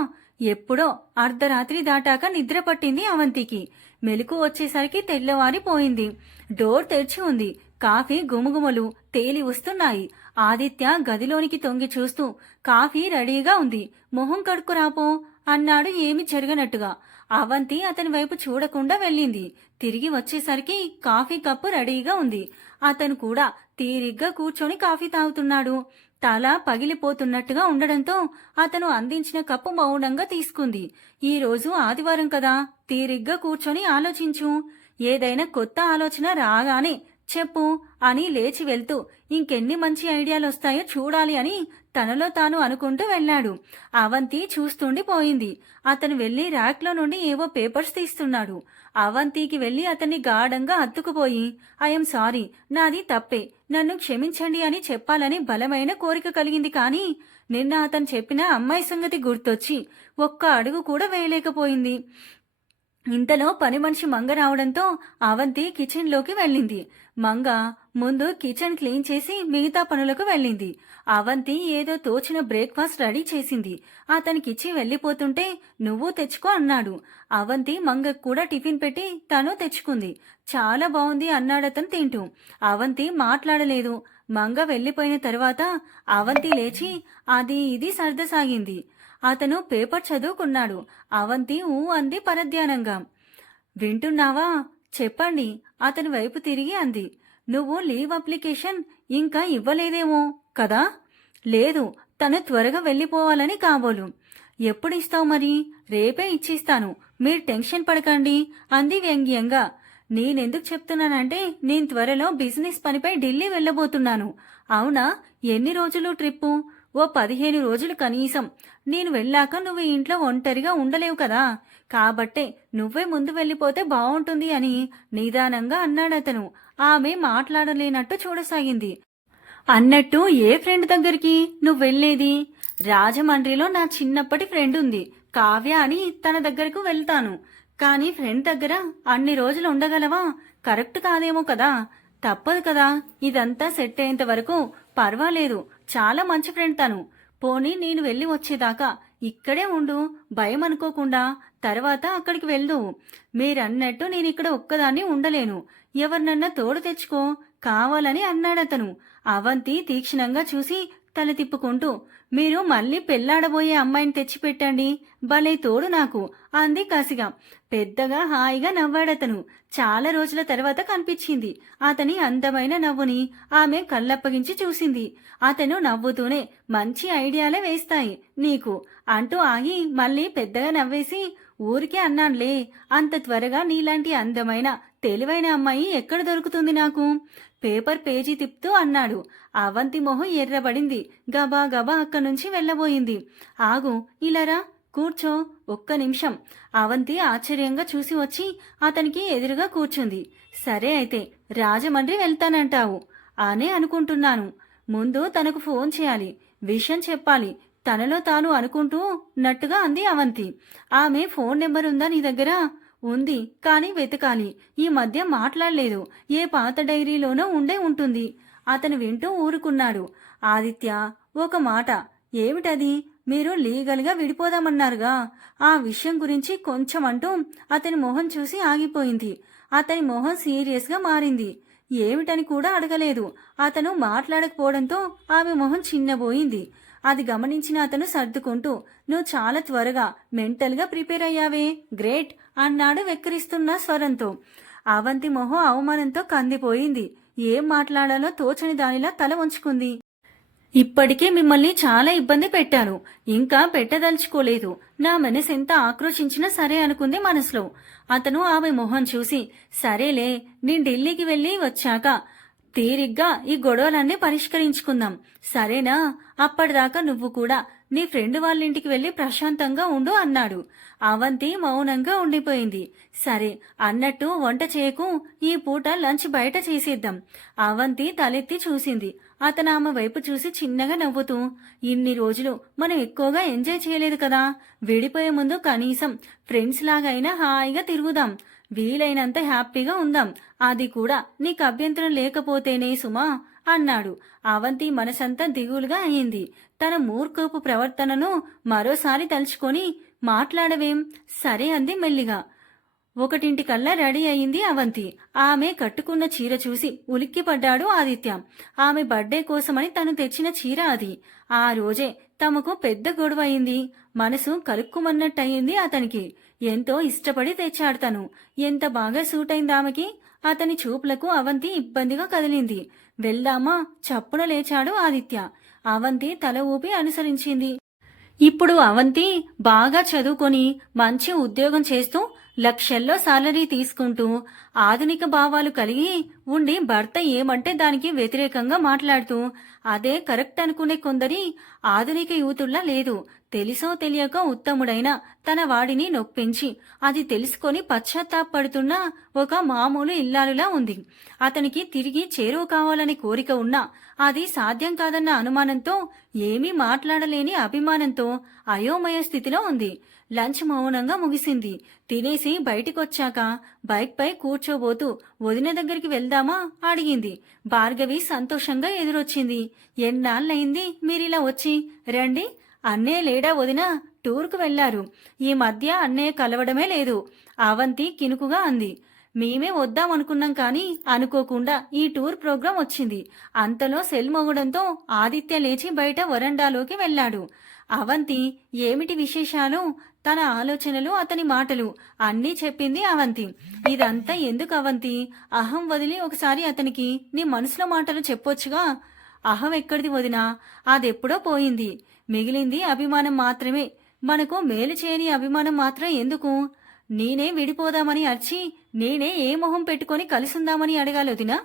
ఎప్పుడో అర్ధరాత్రి దాటాక నిద్ర పట్టింది అవంతికి. మెలకు వచ్చేసరికి తెల్లవారిపోయింది. డోర్ తెరిచి ఉంది. కాఫీ గుమగుమలు తేలి వస్తున్నాయి. ఆదిత్య గదిలోనికి తొంగి చూస్తూ, కాఫీ రెడీగా ఉంది, మొహం కడుక్కురాపో అన్నాడు ఏమి జరగనట్టుగా. అవంతి అతని వైపు చూడకుండా వెళ్ళింది. తిరిగి వచ్చేసరికి కాఫీ కప్పు రెడీగా ఉంది. అతను కూడా తీరిగ్గా కూర్చొని కాఫీ తాగుతున్నాడు. తల పగిలిపోతున్నట్టుగా ఉండడంతో అతను అందించిన కప్పు మౌనంగా తీసుకుంది. ఈ రోజు ఆదివారం కదా, తీరిగ్గా కూర్చొని ఆలోచించు. ఏదైనా కొత్త ఆలోచన రాగానే చెప్పు అని లేచి వెళ్తూ ఇంకెన్ని మంచి ఐడియాలు వస్తాయో చూడాలి అని తనలో తాను అనుకుంటూ వెళ్ళాడు. అవంతి చూస్తుండిపోయింది. అతను వెళ్లి ర్యాక్లో నుండి ఏవో పేపర్స్ తీస్తున్నాడు. అవంతికి వెళ్లి అతన్ని గాఢంగా హత్తుకుపోయి, ఐఎమ్ సారీ, నాది తప్పే, నన్ను క్షమించండి అని చెప్పాలని బలమైన కోరిక కలిగింది. కానీ నిన్న అతను చెప్పిన అమ్మాయి సంగతి గుర్తొచ్చి ఒక్క అడుగు కూడా వేయలేకపోయింది. ఇంతలో పని మనిషి మంగ రావడంతో అవంతి కిచెన్లోకి వెళ్ళింది. మంగ ముందు కిచెన్ క్లీన్ చేసి మిగతా పనులకు వెళ్ళింది. అవంతి ఏదో తోచిన బ్రేక్ఫాస్ట్ రెడీ చేసింది. అతనికిచ్చి వెళ్ళిపోతుంటే నువ్వు తెచ్చుకో అన్నాడు. అవంతి మంగకు కూడా టిఫిన్ పెట్టి తను తెచ్చుకుంది. చాలా బాగుంది అన్నాడతను తింటూ. అవంతి మాట్లాడలేదు. మంగ వెళ్ళిపోయిన తర్వాత అవంతి లేచి అది ఇది సర్దసాగింది. అతను పేపర్ చదువుకున్నాడు. అవంతి ఊ అంది పరధ్యానంగా. వింటున్నావా? చెప్పండి అతని వైపు తిరిగి అంది. నువ్వు లీవ్ అప్లికేషన్ ఇంకా ఇవ్వలేదేమో కదా? లేదు, తను త్వరగా వెళ్ళిపోవాలని కాబోలు. ఎప్పుడు ఇస్తావు మరి? రేపే ఇచ్చిస్తాను, మీరు టెన్షన్ పడకండి అంది వ్యంగ్యంగా. నేనెందుకు చెప్తున్నానంటే నేను త్వరలో బిజినెస్ పనిపై ఢిల్లీ వెళ్ళబోతున్నాను. అవునా? ఎన్ని రోజులు ట్రిప్పు? ఓ 15 రోజులు కనీసం. నేను వెళ్ళాక నువ్వు ఇంట్లో ఒంటరిగా ఉండలేవు కదా, కాబట్టే నువ్వే ముందు వెళ్ళిపోతే బావుంటుంది అని నిదానంగా అన్నాడతను. ఆమె మాట్లాడలేనట్టు చూడసాగింది. అన్నట్టు ఏ ఫ్రెండ్ దగ్గరికి నువ్వు వెళ్ళేది? రాజమండ్రిలో నా చిన్నప్పటి ఫ్రెండ్ ఉంది, కావ్య అని. తన దగ్గరకు వెళ్తాను. కానీ ఫ్రెండ్ దగ్గర అన్ని రోజులు ఉండగలవా? కరెక్ట్ కాదేమో కదా. తప్పదు కదా. ఇదంతా సెట్ అయ్యేంత వరకు పర్వాలేదు. చాలా మంచి ఫ్రెండ్ తను. పోనీ నేను వెళ్ళి వచ్చేదాకా ఇక్కడే ఉండు, భయం అనుకోకుండా. తర్వాత అక్కడికి వెళ్దు. మీరన్నట్టు నేను ఇక్కడ ఒక్కదాన్ని ఉండలేను. ఎవరినన్నా తోడు తెచ్చుకో కావాలని అన్నాడతను. అవంతి తీక్షణంగా చూసి తల తిప్పుకుంటూ, మీరు మళ్ళీ పెళ్లాడబోయే అమ్మాయిని తెచ్చిపెట్టండి, భలే తోడు నాకు అంది కసిగా. పెద్దగా హాయిగా నవ్వాడతను. చాలా రోజుల తర్వాత కనిపించింది అతని అందమైన నవ్వుని. ఆమె కళ్ళప్పగించి చూసింది. అతను నవ్వుతూనే, మంచి ఐడియాలే వేస్తాయి నీకు అంటూ ఆగి మళ్ళీ పెద్దగా నవ్వేసి, ఊరికే అన్నాన్లే, అంత త్వరగా నీలాంటి అందమైన తెలివైన అమ్మాయి ఎక్కడ దొరుకుతుంది నాకు? పేపర్ పేజీ తిప్పుతూ అన్నాడు. అవంతి మొహం ఎర్రబడింది. గబా గబా అక్కడి నుంచి వెళ్ళబోయింది. ఆగు, ఇలారా, కూర్చో, ఒక్క నిమిషం. అవంతి ఆశ్చర్యంగా చూసి వచ్చి అతనికి ఎదురుగా కూర్చుంది. సరే అయితే రాజమండ్రి వెళ్తానంటావు అనే అనుకుంటున్నాను. ముందు తనకు ఫోన్ చేయాలి, విషయం చెప్పాలి తనలో తాను అనుకుంటూ నట్టుగా అంది అవంతి. ఆమె ఫోన్ నెంబర్ ఉందా నీ దగ్గర? ఉంది, కానీ వెతకాలి. ఈ మధ్య మాట్లాడలేదు. ఏ పాత డైరీలోనో ఉండే ఉంటుంది. అతను వింటూ ఊరుకున్నాడు. ఆదిత్య, ఒక మాట. ఏమిటది? మీరు లీగల్గా విడిపోదామన్నారుగా, ఆ విషయం గురించి కొంచెం అంటూ అతని మొహం చూసి ఆగిపోయింది. అతని మొహం సీరియస్గా మారింది. ఏమిటని కూడా అడగలేదు. అతను మాట్లాడకపోవడంతో ఆమె మొహం చిన్నబోయింది. అది గమనించిన అతను సర్దుకుంటూ, నువ్వు చాలా త్వరగా మెంటల్గా ప్రిపేర్ అయ్యావే, గ్రేట్ అన్నాడు వెక్కిరిస్తున్న స్వరంతో. అవంతి మొహం అవమానంతో కందిపోయింది. ఏం మాట్లాడాలో తోచని దానిలా తల వంచుకుంది. ఇప్పటికే మిమ్మల్ని చాలా ఇబ్బంది పెట్టాను, ఇంకా పెట్టదలుచుకోలేదు. నా మనసు ఎంత ఆక్రోశించినా సరే అనుకుంది మనసులో. అతను ఆమె మొహం చూసి, సరేలే, నేను ఢిల్లీకి వెళ్ళి వచ్చాక తీరిగ్గా ఈ గొడవలన్నీ పరిష్కరించుకుందాం, సరేనా? అప్పటిదాకా నువ్వు కూడా నీ ఫ్రెండ్ వాళ్ళ ఇంటికి వెళ్ళి ప్రశాంతంగా ఉండు అన్నాడు. అవంతి మౌనంగా ఉండిపోయింది. సరే అన్నట్టు వంట చేయకు, ఈ పూట లంచ్ బయట చేసేద్దాం. అవంతి తలెత్తి చూసింది. అతను ఆమె వైపు చూసి చిన్నగా నవ్వుతూ, ఇన్ని రోజులు మనం ఎక్కువగా ఎంజాయ్ చేయలేదు కదా, విడిపోయే ముందు కనీసం ఫ్రెండ్స్ లాగైనా హాయిగా తిరుగుదాం, వీలైనంత హ్యాపీగా ఉందాం, అది కూడా నీకు అభ్యంతరం లేకపోతేనే సుమా అన్నాడు. అవంతి మనసంతా దిగులుగా అయింది. తన మూర్ఖపు ప్రవర్తనను మరోసారి తలుచుకొని, మాట్లాడవేం? సరే అంది మెల్లిగా. 1:00కల్లా రెడీ అయింది అవంతి. ఆమె కట్టుకున్న చీర చూసి ఉలిక్కిపడ్డాడు ఆదిత్య. ఆమె బర్త్డే కోసమని తను తెచ్చిన చీర అది. ఆ రోజే తమకు పెద్ద గొడవ అయింది. మనసు కలుక్కుమన్నట్టయింది అతనికి. ఎంతో ఇష్టపడి తెచ్చాడు తను. ఎంత బాగా సూట్ అయింది ఆమెకి. అతని చూపులకు అవంతి ఇబ్బందిగా కదిలింది. వెళ్దామా? చప్పున లేచాడు ఆదిత్య. అవంతి తల ఊపి అనుసరించింది. ఇప్పుడు అవంతి బాగా చదువుకొని మంచి ఉద్యోగం చేస్తూ లక్షల్లో సాలరీ తీసుకుంటూ ఆధునిక భావాలు కలిగి ఉండి భర్త ఏమంటే దానికి వ్యతిరేకంగా మాట్లాడుతూ అదే కరెక్ట్ అనుకునే కొందరి ఆధునిక యూతుల్లా లేదు. తెలిసో తెలియక ఉత్తముడైన తన వాడిని నొప్పించి అది తెలుసుకొని పశ్చాత్తాపడుతున్న ఒక మామూలు ఇల్లాలులా ఉంది. అతనికి తిరిగి చేరువ కావాలని కోరిక ఉన్నా అది సాధ్యం కాదన్న అనుమానంతో, ఏమీ మాట్లాడలేని అభిమానంతో అయోమయ స్థితిలో ఉంది. లంచ్ మౌనంగా ముగిసింది. తినేసి బయటికొచ్చాక బైక్ పై కూర్చోబోతూ వదిన దగ్గరికి వెళ్దామా అడిగింది. భార్గవి సంతోషంగా ఎదురొచ్చింది. ఎన్నాళ్ళయింది మీరిలా వచ్చి? రండి. అన్నయ్య లేడా వదిన? టూర్కు వెళ్లారు. ఈ మధ్య అన్నయ్య కలవడమే లేదు అవంతి కినుకుగా అంది. మేమే వద్దామనుకున్నాం కానీ అనుకోకుండా ఈ టూర్ ప్రోగ్రాం వచ్చింది. అంతలో సెల్ మోగడంతో ఆదిత్య లేచి బయట వరండాలోకి వెళ్లాడు. అవంతి ఏమిటి విశేషాలు? తన ఆలోచనలు అతని మాటలు అన్నీ చెప్పింది అవంతి. ఇదంతా ఎందుకు అవంతి? అహం వదిలి ఒకసారి అతనికి నీ మనసులో మాటలు చెప్పొచ్చుగా. అహం ఎక్కడిది వదినా? అదెప్పుడో పోయింది. మిగిలింది అభిమానం మాత్రమే. మనకు మేలు చేయని అభిమానం మాత్రం ఎందుకు? నేనే విడిపోదామని అర్చి నేనే ఏ మొహం పెట్టుకొని కలిసుందామని అడగాలొదినా?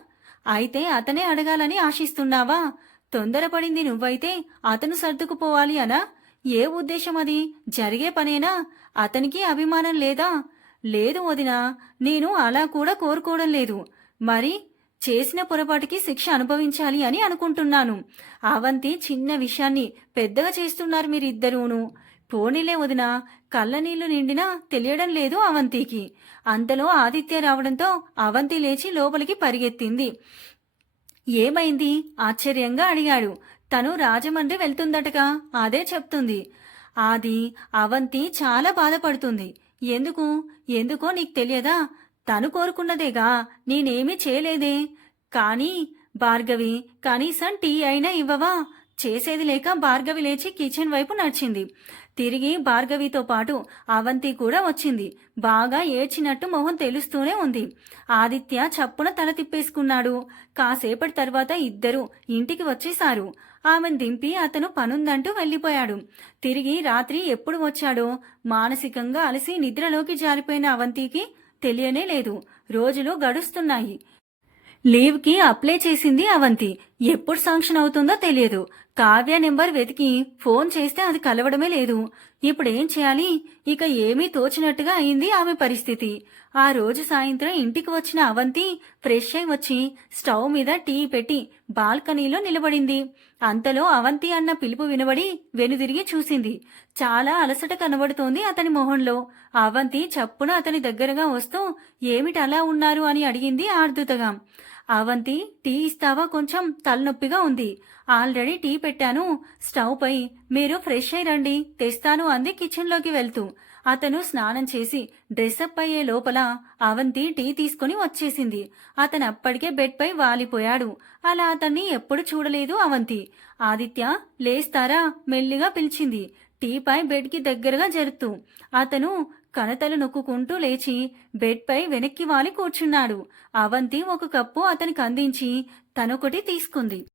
అయితే అతనే అడగాలని ఆశిస్తున్నావా? తొందరపడింది నువ్వైతే అతను సర్దుకుపోవాలి అనా? ఏ ఉద్దేశం అది? జరిగే పనేనా? అతనికి అభిమానం లేదా? లేదు వదినా, నేను అలా కూడా కోరుకోవడం లేదు. మరి చేసిన పొరపాటుకి శిక్ష అనుభవించాలి అని అనుకుంటున్నాను. అవంతి చిన్న విషయాన్ని పెద్దగా చేస్తున్నారు మీరిద్దరూను. పోనీలే వదినా, కళ్ళనీళ్లు నిండినా తెలియడం లేదు అవంతికి. అంతలో ఆదిత్య రావడంతో అవంతి లేచి లోపలికి పరిగెత్తింది. ఏమైంది? ఆశ్చర్యంగా అడిగాడు. తను రాజమండ్రి వెళ్తుందటగా. అదే చెప్తుంది. అది అవంతి చాలా బాధపడుతుంది. ఎందుకు? ఎందుకో నీకు తెలియదా? తను కోరుకున్నదేగా. నేనేమీ చేయలేదే. కానీ భార్గవి, కనీసం టీ అయినా ఇవ్వవా? చేసేది లేక భార్గవి లేచి కిచెన్ వైపు నడిచింది. తిరిగి భార్గవితో పాటు అవంతి కూడా వచ్చింది. బాగా ఏడ్చినట్టు మొహం తెలుస్తూనే ఉంది. ఆదిత్య చప్పున తల తిప్పేసుకున్నాడు. కాసేపటి తర్వాత ఇద్దరు ఇంటికి వచ్చేశారు. ఆమెను దింపి అతను పనుందంటూ వెళ్లిపోయాడు. తిరిగి రాత్రి ఎప్పుడు వచ్చాడో మానసికంగా అలసి నిద్రలోకి జారిపోయిన అవంతికి తెలియనే లేదు. రోజులు గడుస్తున్నాయి. లీవ్కి అప్లై చేసింది అవంతి. ఎప్పుడు శాంక్షన్ అవుతుందో తెలియదు. కావ్య నెంబర్ వెతికి ఫోన్ చేస్తే అది కలవడమే లేదు. ఇప్పుడేం చేయాలి? ఇక ఏమీ తోచినట్టుగా అయింది ఆమె పరిస్థితి. ఆ రోజు సాయంత్రం ఇంటికి వచ్చిన అవంతి ఫ్రెష్ అయి వచ్చి స్టవ్ మీద టీ పెట్టి బాల్కనీలో నిలబడింది. అంతలో అవంతి అన్న పిలుపు వినబడి వెనుదిరిగి చూసింది. చాలా అలసట కనబడుతోంది అతని మొహంలో. అవంతి చప్పున అతని దగ్గరగా వస్తూ ఏమిటి అలా ఉన్నారు అని అడిగింది ఆర్దుతగా. అవంతి, టీ ఇస్తావా? కొంచెం తలనొప్పిగా ఉంది. ఆల్రెడీ టీ పెట్టాను స్టవ్ పై. మీరు ఫ్రెష్ అయి రండి, తెస్తాను అంది కిచెన్లోకి వెళ్తూ. అతను స్నానం చేసి డ్రెస్అప్ అయ్యే లోపల అవంతి టీ తీసుకుని వచ్చేసింది. అతను అప్పటికే బెడ్ పై వాలిపోయాడు. అలా అతన్ని ఎప్పుడు చూడలేదు అవంతి. ఆదిత్య, లేస్తారా? మెల్లిగా పిలిచింది టీపై బెడ్కి దగ్గరగా జరుతూ. అతను కణతలు నొక్కుంటూ లేచి బెడ్ పై వెనక్కి వాలి కూర్చున్నాడు. అవంతి ఒక కప్పు అతనికి అందించి తనొకటి తీసుకుంది.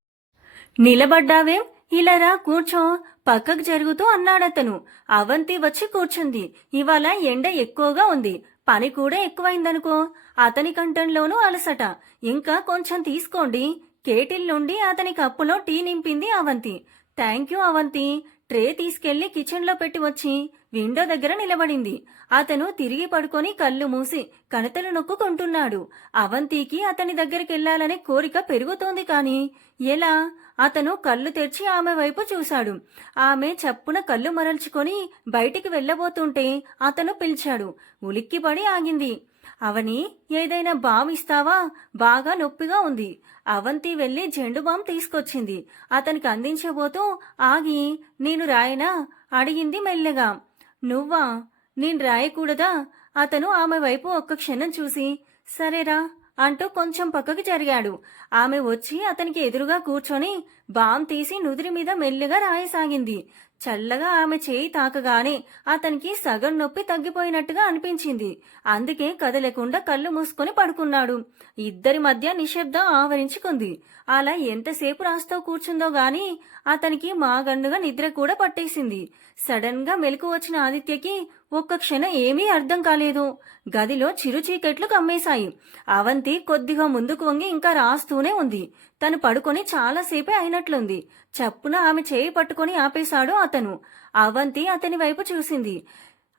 నిలబడ్డావేం? ఇలారా కూర్చో, పక్కకు జరుగుతూ అన్నాడతను. అవంతి వచ్చి కూర్చుంది. ఇవాళ ఎండ ఎక్కువగా ఉంది, పని కూడా ఎక్కువైందనుకో. అతని కంఠంలోనూ అలసట. ఇంకా కొంచెం తీసుకోండి. కేటిల్ నుండి అతని కప్పులో టీ నింపింది Avanti. Thank you Avanti. Tray తీసుకెళ్లి కిచెన్లో పెట్టి వచ్చి విండో దగ్గర నిలబడింది. అతను తిరిగి పడుకొని కళ్ళు మూసి కణతలు నొక్కుంటున్నాడు. అవంతికి అతని దగ్గరికెళ్లాలనే కోరిక పెరుగుతోంది. కాని ఎలా? అతను కళ్ళు తెరిచి ఆమె వైపు చూశాడు. ఆమె చప్పున కళ్ళు మరల్చుకొని బయటికి వెళ్లబోతుంటే అతను పిలిచాడు. ఉలిక్కిపడి ఆగింది. అవని, ఏదైనా బామ్ ఇస్తావా? బాగా నొప్పిగా ఉంది. అవంతి వెళ్లి జెండు బామ్ తీసుకొచ్చింది. అతనికి అందించబోతూ ఆగి, నేను రాయనా అడిగింది మెల్లగా. నువ్వా? నేను రాయకూడదా? అతను ఆమె వైపు ఒక్క క్షణం చూసి సరేరా అంటూ కొంచెం పక్కకి జరిగాడు. ఆమె వచ్చి అతనికి ఎదురుగా కూర్చొని బామ్ తీసి నుదిరి మీద మెల్లగా రాయసాగింది. చల్లగా ఆమె చేయి తాకగానే అతనికి సగం నొప్పి తగ్గిపోయినట్టుగా అనిపించింది. అందుకే కదలకుండా కళ్ళు మూసుకొని పడుకున్నాడు. ఇద్దరి మధ్య నిశ్శబ్దం ఆవరించుకుంది. అలా ఎంతసేపు రాస్తూ కూర్చుందో గాని అతనికి మాగండుగా నిద్ర కూడా పట్టేసింది. సడన్ గా మెలకు వచ్చిన ఆదిత్యకి ఒక్క క్షణం ఏమీ అర్థం కాలేదు. గదిలో చిరుచీకట్లు కమ్మేశాయి. అవంతి కొద్దిగా ముందుకు వంగి ఇంకా రాస్తూనే ఉంది. తను పడుకొని చాలాసేపే అయినట్లుంది. చప్పున ఆమె చేయి పట్టుకొని ఆపేశాడు అతను. అవంతి అతని వైపు చూసింది.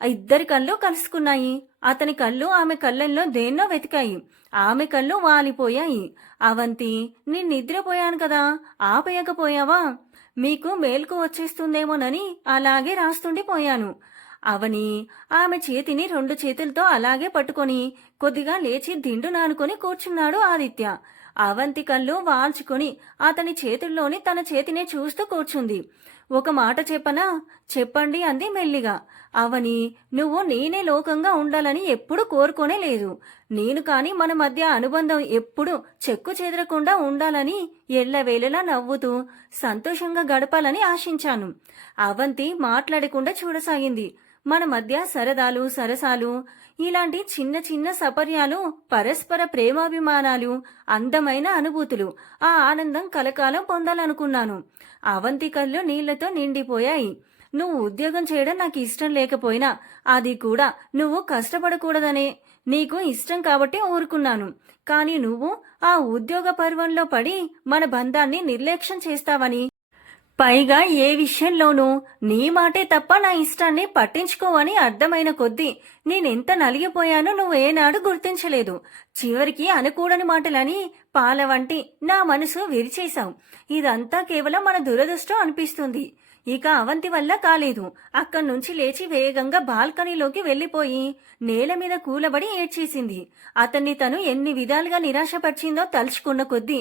ఇద్దరి కళ్ళు కలుసుకున్నాయి. అతని కళ్ళు ఆమె కళ్ళల్లో దేన్నో వెతికాయి. ఆమె కళ్ళు వాలిపోయాయి. అవంతి, నేను నిద్రపోయాను కదా, ఆపేయకపోయావా? మీకు మేల్కు వచ్చేస్తుందేమోనని అలాగే రాస్తుండిపోయాను. అవని ఆమె చేతిని 2 చేతులతో అలాగే పట్టుకొని కొద్దిగా లేచి దిండు నానుకొని కూర్చున్నాడు ఆదిత్య. అవంతి కళ్ళు వాల్చుకొని అతని చేతుల్లోని తన చేతినే చూస్తూ కూర్చుంది. ఒక మాట చెప్పనా? చెప్పండి అంది మెల్లిగా. అవని, నువ్వు నేనే లోకంగా ఉండాలని ఎప్పుడూ కోరుకోనే లేదు. నేను కాని మన మధ్య అనుబంధం ఎప్పుడూ చెక్కు చెదరకుండా ఉండాలని ఎల్లవేళలా నవ్వుతూ సంతోషంగా గడపాలని ఆశించాను. అవంతి మాట్లాడకుండా చూడసాగింది. మన మధ్య సరదాలు, సరసాలు, ఇలాంటి చిన్న చిన్న సపర్యాలు, పరస్పర ప్రేమాభిమానాలు, అందమైన అనుభూతులు, ఆ ఆనందం కలకాలం పొందాలనుకున్నాను. అవంతి కళ్ళు నీళ్లతో నిండిపోయాయి. నువ్వు ఉద్యోగం చేయడం నాకు ఇష్టం లేకపోయినా, అది కూడా నువ్వు కష్టపడకూడదనే. నీకు ఇష్టం కాబట్టి ఊరుకున్నాను. కానీ నువ్వు ఆ ఉద్యోగ పర్వంలో పడి మన బంధాన్ని నిర్లక్ష్యం చేస్తావని, పైగా ఏ విషయంలోనూ నీ మాటే తప్ప నా ఇష్టాన్ని పట్టించుకోవని అర్థమైన కొద్దీ నేనెంత నలిగిపోయానో నువ్వు ఏనాడు గుర్తించలేదు. చివరికి అనకూడని మాటలని పాల వంటి నా మనసు విరిచేశావు. ఇదంతా కేవలం మన దురదృష్టం అనిపిస్తుంది. ఇక అవంతి వల్ల కాలేదు. అక్కడి నుంచి లేచి వేగంగా బాల్కనీలోకి వెళ్లిపోయి నేల మీద కూలబడి ఏడ్చేసింది. అతన్ని తను ఎన్ని విధాలుగా నిరాశపరిచిందో తలుచుకున్న కొద్దీ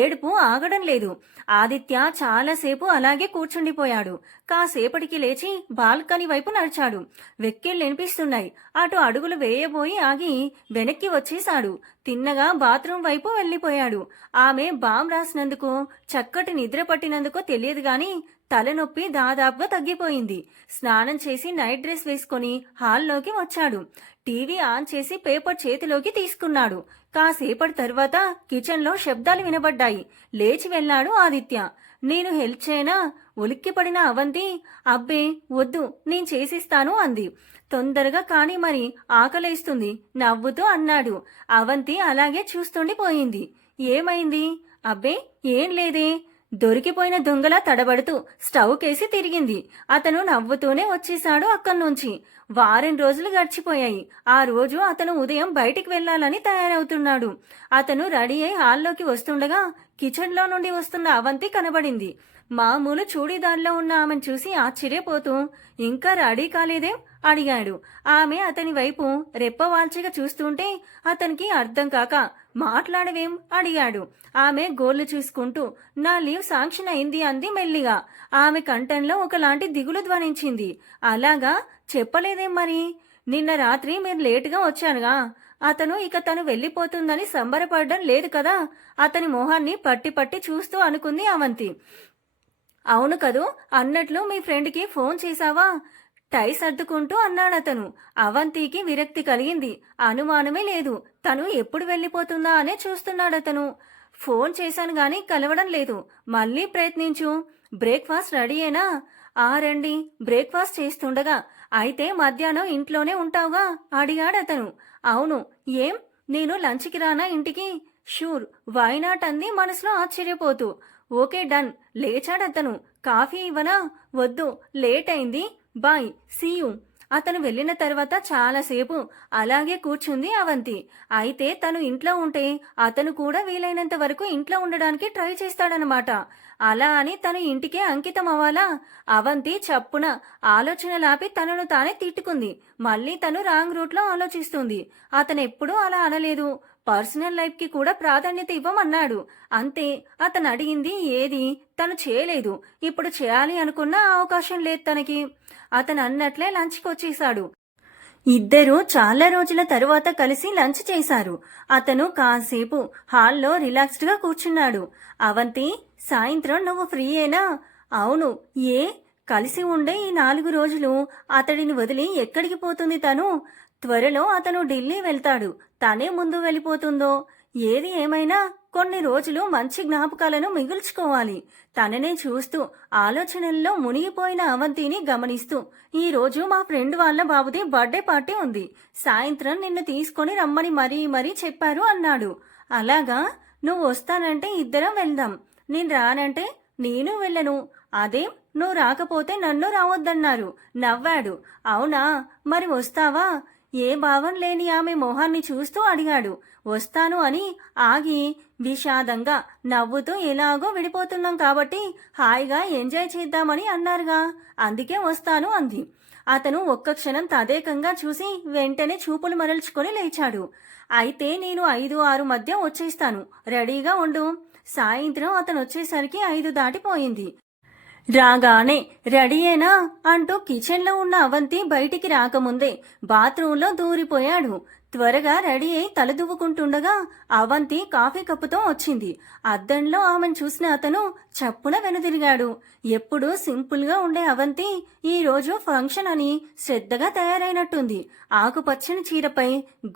ఏడుపు ఆగడం లేదు. ఆదిత్య చాలాసేపు అలాగే కూర్చుండిపోయాడు. కాసేపటికి లేచి బాల్కనీ వైపు నడిచాడు. వెక్కిళ్ళు వినిపిస్తున్నాయి. అటు అడుగులు వేయబోయి ఆగి వెనక్కి వచ్చేశాడు. తిన్నగా బాత్రూం వైపు వెళ్లిపోయాడు. ఆమె బామ్ రాసినందుకు, చక్కటి నిద్ర పట్టినందుకో తెలియదు గాని తలనొప్పి దాదాపుగా తగ్గిపోయింది. స్నానం చేసి నైట్ డ్రెస్ వేసుకొని హాల్లోకి వచ్చాడు. టీవీ ఆన్ చేసి పేపర్ చేతిలోకి తీసుకున్నాడు. కాసేపటి తర్వాత కిచెన్లో శబ్దాలు వినబడ్డాయి. లేచి వెళ్లాడు ఆదిత్య. నేను హెల్ప్ చేయనా? ఉలిక్కిపడిన అవంతి, అబ్బే వద్దు, నేను చేసిస్తాను అంది. తొందరగా కాని మరి, ఆకలేస్తుంది నవ్వుతూ అన్నాడు. అవంతి అలాగే చూస్తుండిపోయింది. ఏమైంది? అబ్బే ఏం లేదే. దొరికిపోయిన దొంగలా తడబడుతూ స్టవ్ కేసి తిరిగింది. అతను నవ్వుతూనే వచ్చేశాడు అక్కడి నుంచి. వారం రోజులు గడిచిపోయాయి. ఆ రోజు అతను ఉదయం బయటికి వెళ్లాలని తయారవుతున్నాడు. అతను రెడీ అయి హాల్లోకి వస్తుండగా కిచెన్లో నుండి వస్తున్న అవంతి కనబడింది. మామూలు చూడీదార్లో ఉన్న ఆమెను చూసి ఆశ్చర్యపోతూ, ఇంకా రెడీ కాలేదేం అడిగాడు. ఆమె అతని వైపు రెప్పవాల్చిగా చూస్తుంటే అతనికి అర్థం కాక, మాట్లాడవేం అడిగాడు. ఆమె గోళ్లు చూసుకుంటూ, నా లీవ్ శాంక్షన్ అయింది అంది మెల్లిగా. ఆమె కంఠంలో ఒకలాంటి దిగులు ధ్వనించింది. అలాగా? చెప్పలేదేం మరి? నిన్న రాత్రి మీరు లేటుగా వచ్చానుగా. అతను ఇక తను వెళ్లిపోతుందని సంబరపడడం లేదు కదా? అతని మొహాన్ని పట్టి పట్టి చూస్తూ అనుకుంది అవంతి. అవును కదూ, అన్నట్లు మీ ఫ్రెండ్కి ఫోన్ చేశావా? టై సర్దుకుంటూ అన్నాడతను. అవంతికి విరక్తి కలిగింది. అనుమానమే లేదు. తను ఎప్పుడు వెళ్లిపోతుందా అనే చూస్తున్నాడతను. ఫోన్ చేశాను గాని కలవడం లేదు. మళ్ళీ ప్రయత్నించు. బ్రేక్ఫాస్ట్ రెడీయేనా? రండి, బ్రేక్ఫాస్ట్ చేస్తుండగా. అయితే మధ్యాహ్నం ఇంట్లోనే ఉంటావుగా అడిగాడతను. అవును. ఏం, నేను లంచ్కి రానా ఇంటికి? షూర్, వైనాట్ అంది మనసులో ఆశ్చర్యపోతూ. Okay done. లేచాడతను. కాఫీ ఇవ్వనా? వద్దు, లేట్ అయింది, బాయ్, సీయూ. అతను వెళ్లిన తర్వాత చాలాసేపు అలాగే కూర్చుంది అవంతి. అయితే తను ఇంట్లో ఉంటే అతను కూడా వీలైనంత వరకు ఇంట్లో ఉండడానికి ట్రై చేస్తాడనమాట. అలా అని తను ఇంటికే అంకితం అవ్వాలా? అవంతి చప్పున ఆలోచనలాపి తనను తానే తిట్టుకుంది. మళ్ళీ తను రాంగ్ రూట్లో ఆలోచిస్తుంది. అతనెప్పుడూ అలా అనలేదు. పర్సనల్ లైఫ్కి కూడా ప్రాధాన్యత ఇవ్వమన్నాడు. అంతే. అతను అడిగింది ఏది తను చేయలేదు. ఇప్పుడు చేయాలి అనుకున్న అవకాశం లేదు తనకి. అతను అన్నట్లే లంచ్కి వచ్చేశాడు. ఇద్దరూ చాలా రోజుల తరువాత కలిసి లంచ్ చేశారు. అతను కాసేపు హాల్లో రిలాక్స్డ్గా కూర్చున్నాడు. అవంతి, సాయంత్రం నువ్వు ఫ్రీయేనా? అవును. ఏ? కలిసి ఉండే ఈ 4 రోజులు అతడిని వదిలి ఎక్కడికి పోతుంది తను? త్వరలో అతను ఢిల్లీ వెళ్తాడు. తనే ముందు వెళ్ళిపోతుందో? ఏది ఏమైనా కొన్ని రోజులు మంచి జ్ఞాపకాలను మిగుల్చుకోవాలి. తననే చూస్తూ ఆలోచనల్లో మునిగిపోయిన అవంతిని గమనిస్తూ, ఈ రోజు మా ఫ్రెండ్ వాళ్ళ బాబుది బర్త్డే పార్టీ ఉంది. సాయంత్రం నిన్ను తీసుకొని రమ్మని మరీ చెప్పారు అన్నాడు. అలాగా? నువ్వు వస్తానంటే ఇద్దరం వెళ్దాం. నేను రానంటే నేను వెళ్ళను. అదేం, నువ్వు రాకపోతే నన్ను రావద్దన్నారు. నవ్వాడు. అవునా, మరి వస్తావా? ఏ భావం లేని ఆమె మొహాన్ని చూస్తూ అడిగాడు. వస్తాను అని ఆగి విషాదంగా నవ్వుతూ, ఎలాగో విడిపోతున్నాం కాబట్టి హాయిగా ఎంజాయ్ చేద్దామని అన్నారుగా, అందుకే వస్తాను అంది. అతను ఒక్క క్షణం తదేకంగా చూసి వెంటనే చూపులు మరల్చుకొని లేచాడు. అయితే నేను 5-6 మధ్య వచ్చేస్తాను, రెడీగా ఉండు. సాయంత్రం అతను వచ్చేసరికి 5 దాటిపోయింది. రాగానే రెడీయేనా అంటూ కిచెన్లో ఉన్న అవంతి బయటికి రాకముందే బాత్రూంలో దూరిపోయాడు. త్వరగా రెడీ అయి తలదువ్వుకుంటుండగా అవంతి కాఫీ కప్పుతో వచ్చింది. అద్దంలో ఆమెను చూసిన అతను చప్పున వెనుదిరిగాడు. ఎప్పుడూ సింపుల్గా ఉండే అవంతి ఈరోజు ఫంక్షన్ అని శ్రద్ధగా తయారైనట్టుంది. ఆకుపచ్చని చీరపై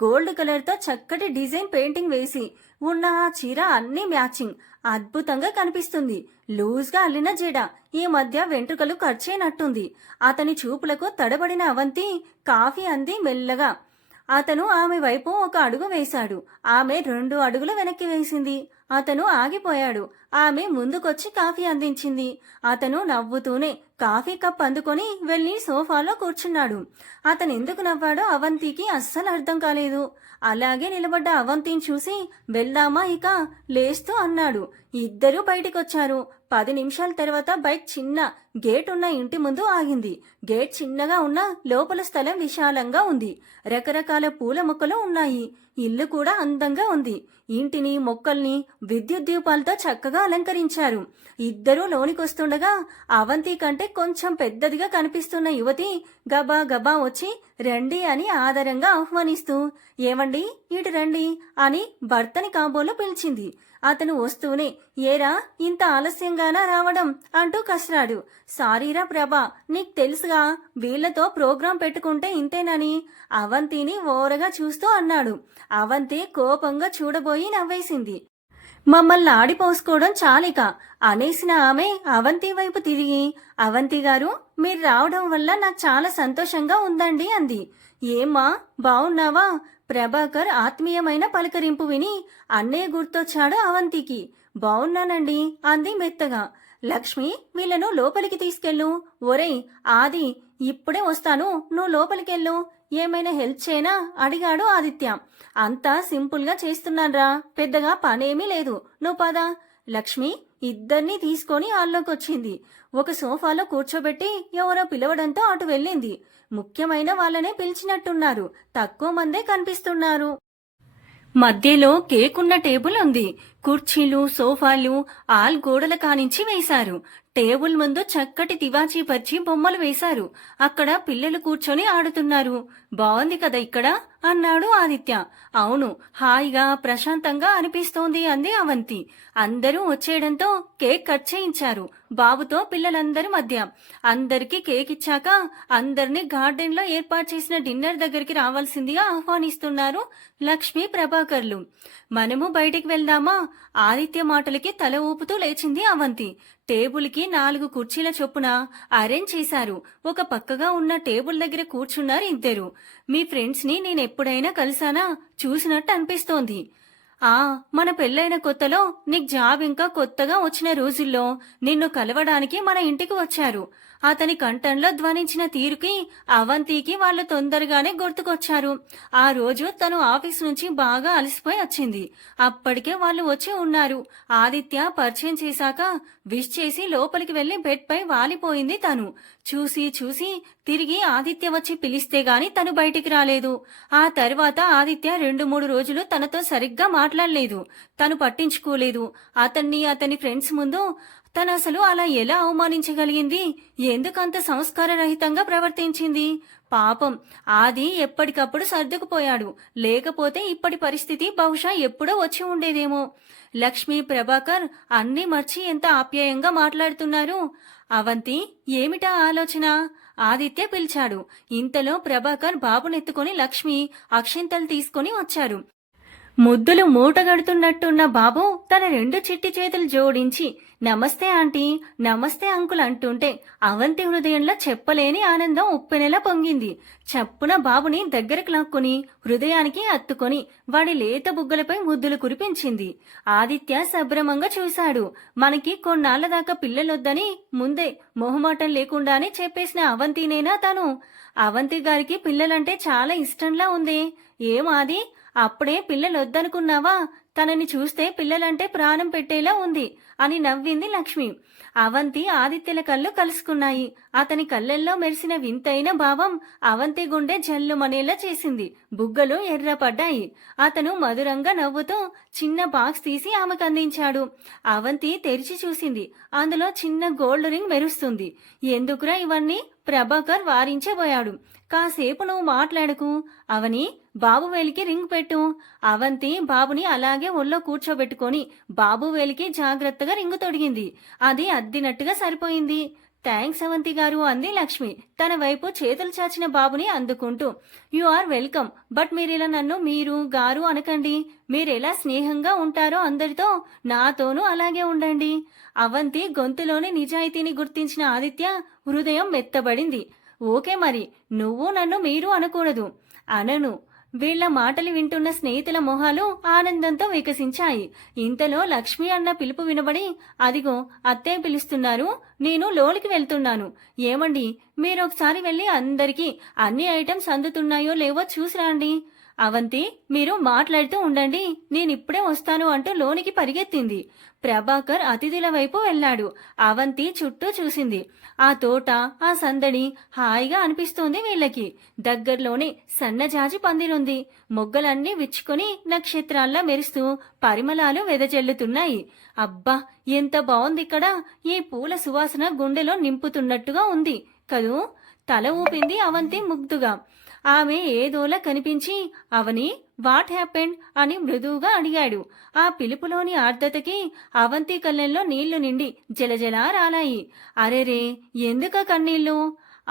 గోల్డ్ కలర్తో చక్కటి డిజైన్ పెయింటింగ్ వేసి ఉన్న ఆ చీర అన్నీ మ్యాచింగ్, అద్భుతంగా కనిపిస్తుంది. లూజ్గా అల్లిన జడ, ఈ మధ్య వెంట్రుకలు ఖర్చైనట్టుంది. అతని చూపులకు తడబడిన అవంతి కాఫీ అంది మెల్లగా. అతను ఆమె వైపు ఒక అడుగు వేశాడు. ఆమె 2 అడుగులు వెనక్కి వేసింది. అతను ఆగిపోయాడు. ఆమె ముందుకొచ్చి కాఫీ అందించింది. అతను నవ్వుతూనే కాఫీ కప్ అందుకొని వెళ్ళి సోఫాలో కూర్చున్నాడు. అతను ఎందుకు నవ్వాడో అవంతికి అస్సలు అర్థం కాలేదు. అలాగే నిలబడ్డ అవంతిని చూసి వెళ్దామా ఇక, లేస్తూ అన్నాడు. ఇద్దరూ బయటికొచ్చారు. 10 నిమిషాల తర్వాత బైక్ చిన్న గేట్ ఉన్న ఇంటి ముందు ఆగింది. గేట్ చిన్నగా ఉన్న లోపల స్థలం విశాలంగా ఉంది. రకరకాల పూల మొక్కలు ఉన్నాయి. ఇల్లు కూడా అందంగా ఉంది. ఇంటిని, మొక్కల్ని విద్యుత్ దీపాలతో చక్కగా అలంకరించారు. ఇద్దరూ లోనికొస్తుండగా అవంతి కంటే కొంచెం పెద్దదిగా కనిపిస్తున్న యువతి గబా గబా వచ్చి రండి అని ఆదరంగా ఆహ్వానిస్తూ, ఏమండి ఇటు రండి అని భర్తని కాబోలు పిలిచింది. అతను వస్తూనే, ఏరా ఇంత ఆలస్యంగానా రావడం అంటూ కసిరాడు. సారీరా ప్రభా, నీకు తెలుసుగా వీళ్లతో ప్రోగ్రాం పెట్టుకుంటే ఇంతేనని అవంతిని ఓరగా చూస్తూ అన్నాడు. అవంతి కోపంగా చూడబోయి నవ్వేసింది. మమ్మల్ని ఆడిపోసుకోవడం చాలిక అనేసిన ఆమె అవంతి వైపు తిరిగి, అవంతి గారు మీరు రావడం వల్ల నాకు చాలా సంతోషంగా ఉందండి అంది. ఏమ్మా బావున్నావా? ప్రభాకర్ ఆత్మీయమైన పలకరింపు విని అన్నయ్య గుర్తొచ్చాడు అవంతికి. బావున్నానండి అంది మెత్తగా. లక్ష్మి వీళ్ళను లోపలికి తీసుకెళ్ళు. ఒరేయ్ ఆది, ఇప్పుడే వస్తాను, నువ్వు లోపలికెళ్ళు. ఏమైనా హెల్ప్ చేయనా అడిగాడు ఆదిత్య. అంతా సింపుల్గా చేస్తున్నాన్రా, పెద్దగా పనేమీ లేదు, నువ్వు పద. లక్ష్మి ఇద్దరినీ తీసుకొని హాల్లోకొచ్చింది. ఒక సోఫాలో కూర్చోబెట్టి ఎవరో పిలవడంతో అటు వెళ్ళింది. ముఖ్యమైన వాళ్ళనే పిలిచినట్టున్నారు, తక్కువ మందే కనిపిస్తున్నారు. మధ్యలో కేక్ ఉన్న టేబుల్ ఉంది. కుర్చీలు, సోఫాలు ఆల్ గోడల కానించి వేశారు. టేబుల్ ముందు చక్కటి తివాచీ పరిచి బొమ్మలు వేశారు. అక్కడ పిల్లలు కూర్చొని ఆడుతున్నారు. బాగుంది కదా ఇక్కడ అన్నాడు ఆదిత్య. అవును, హాయిగా ప్రశాంతంగా అనిపిస్తోంది అంది అవంతి. అందరూ వచ్చేయడంతో కేక్ కట్ చేయించారు. బాబుతో పిల్లలందరి మధ్య అందరికీ కేక్ ఇచ్చాక అందరినీ గార్డెన్ లో ఏర్పాటు చేసిన డిన్నర్ దగ్గరికి రావాల్సిందిగా ఆహ్వానిస్తున్నారు లక్ష్మి, ప్రభాకర్లు. మనము బయటికి వెళ్దామా? ఆదిత్య మాటలకి తల ఊపుతూ లేచింది అవంతి. టేబుల్కి 4 కుర్చీల చొప్పున అరేంజ్ చేశారు. ఒక పక్కగా ఉన్న టేబుల్ దగ్గర కూర్చున్నారు ఇద్దరు. మీ ఫ్రెండ్స్ ని నేనెప్పుడైనా కలిసానా? చూసినట్టు అనిపిస్తోంది. మన పెళ్ళైన కొత్తలో నీకు జాబ్ ఇంకా కొత్తగా వచ్చిన రోజుల్లో నిన్ను కలవడానికి మన ఇంటికి వచ్చారు. అతని కంఠంలో ధ్వనించిన తీరుకి అవంతికి వాళ్ళు తొందరగానే గుర్తుకొచ్చారు. ఆ రోజు తను ఆఫీస్ నుంచి బాగా అలసిపోయి వచ్చింది. అప్పటికే వాళ్ళు వచ్చి ఉన్నారు. ఆదిత్య పరిచయం చేశాక విష్ చేసి లోపలికి వెళ్లి బెడ్ పై వాలిపోయింది తను. చూసి తిరిగి ఆదిత్య వచ్చి పిలిస్తే గాని తను బయటికి రాలేదు. ఆ తర్వాత ఆదిత్య 2-3 రోజులు తనతో సరిగ్గా మాట్లాడలేదు. తను పట్టించుకోలేదు. అతని ఫ్రెండ్స్ ముందు తను అసలు అలా ఎలా అవమానించగలిగింది? ఎందుకంత సంస్కారరహితంగా ప్రవర్తించింది? పాపం ఆది ఎప్పటికప్పుడు సర్దుకుపోయాడు. లేకపోతే ఇప్పటి పరిస్థితి బహుశా ఎప్పుడో వచ్చి ఉండేదేమో. లక్ష్మి, ప్రభాకర్ అన్నీ మర్చి ఎంత ఆప్యాయంగా మాట్లాడుతున్నారు. అవంతి ఏమిటా ఆలోచన? ఆదిత్య పిలిచాడు. ఇంతలో ప్రభాకర్ బాబునెత్తుకొని లక్ష్మి అక్షింతలు తీసుకొని వచ్చారు. ముద్దులు మూటగడుతున్నట్టున్న బాబు తన రెండు చిట్టి చేతులు జోడించి నమస్తే ఆంటీ, నమస్తే అంకుల్ అంటుంటే అవంతి హృదయంలో చెప్పలేని ఆనందం ఉప్పెనెలా పొంగింది. చప్పున బాబుని దగ్గరకు లాక్కుని హృదయానికి అత్తుకొని వాడి లేత బుగ్గలపై ముద్దులు కురిపించింది. ఆదిత్య సభ్రమంగా చూశాడు. మనకి కొన్నాళ్ల దాకా పిల్లలొద్దని ముందే మొహమాటం లేకుండానే చెప్పేసిన అవంతినేనా తను? అవంతి గారికి పిల్లలంటే చాలా ఇష్టంలా ఉంది. ఏమాది, అప్పుడే పిల్లలొద్దనుకున్నావా? తనని చూస్తే పిల్లలంటే ప్రాణం పెట్టేలా ఉంది అని నవ్వింది లక్ష్మి. అవంతి ఆదిత్యల కళ్ళు కలుసుకున్నాయి. అతని కళ్ళల్లో మెరిసిన వింతైన భావం అవంతి గుండె జల్లుమనేలా చేసింది. బుగ్గలు ఎర్రపడ్డాయి. అతను మధురంగా నవ్వుతూ చిన్న బాక్స్ తీసి ఆమెకు అందించాడు. అవంతి తెరిచి చూసింది. అందులో చిన్న గోల్డ్ రింగ్ మెరుస్తుంది. ఎందుకురా ఇవన్నీ? ప్రభాకర్ వారించబోయాడు. కాసేపు నువ్వు మాట్లాడకు అవని, బాబు వేలికి రింగ్ పెట్టు. అవంతి బాబుని అలాగే ఒళ్ళో కూర్చోబెట్టుకొని బాబు వేలికి జాగ్రత్తగా రింగు తొడిగింది. అది అద్దినట్టుగా సరిపోయింది. థ్యాంక్స్ అవంతి గారు అంది లక్ష్మి తన వైపు చేతులు చాచిన బాబుని అందుకుంటూ. You are welcome. బట్ మీరిలా నన్ను మీరు గారు అనకండి. మీరెలా స్నేహంగా ఉంటారో అందరితో నాతోనూ అలాగే ఉండండి. అవంతి గొంతులోని నిజాయితీని గుర్తించిన ఆదిత్య హృదయం మెత్తబడింది. ఓకే, మరి నువ్వు నన్ను మీరు అనకూడదు. అనను. వీళ్ల మాటలు వింటున్న స్నేహితుల మొహాలు ఆనందంతో వికసించాయి. ఇంతలో లక్ష్మి అన్న పిలుపు వినబడి, అదిగో అత్తయ్య పిలుస్తున్నారు, నేను లోనికి వెళ్తున్నాను. ఏమండి, మీరొకసారి వెళ్ళి అందరికీ అన్ని ఐటమ్స్ అందుతున్నాయో లేవో చూసిరండి. అవంతి, మీరు మాట్లాడుతూ ఉండండి, నేనిప్పుడే వస్తాను అంటూ లోనికి పరిగెత్తింది. ప్రభాకర్ అతిథుల వైపు వెళ్లాడు. అవంతి చుట్టూ చూసింది. ఆ తోట, ఆ సందడి హాయిగా అనిపిస్తోంది వీళ్ళకి. దగ్గర్లోనే సన్నజాజి పందిరుంది. మొగ్గలన్నీ విచ్చుకొని నక్షత్రాల్లా మెరుస్తూ పరిమళాలు వెదజల్లుతున్నాయి. అబ్బా, ఎంత బావుంది ఇక్కడ! ఈ పూల సువాసన గుండెలో నింపుతున్నట్టుగా ఉంది కదూ? తల ఊపింది అవంతి ముగ్ధుగా. ఆమె ఏదోలా కనిపించి, అవని, వాట్ హ్యాపెండ్ అని మృదువుగా అడిగాడు. ఆ పిలుపులోని ఆర్ద్రతకి అవంతి కళ్ళల్లో నీళ్లు నిండి జలజలా రాలాయి. అరెరే, ఎందుక కన్నీళ్లు?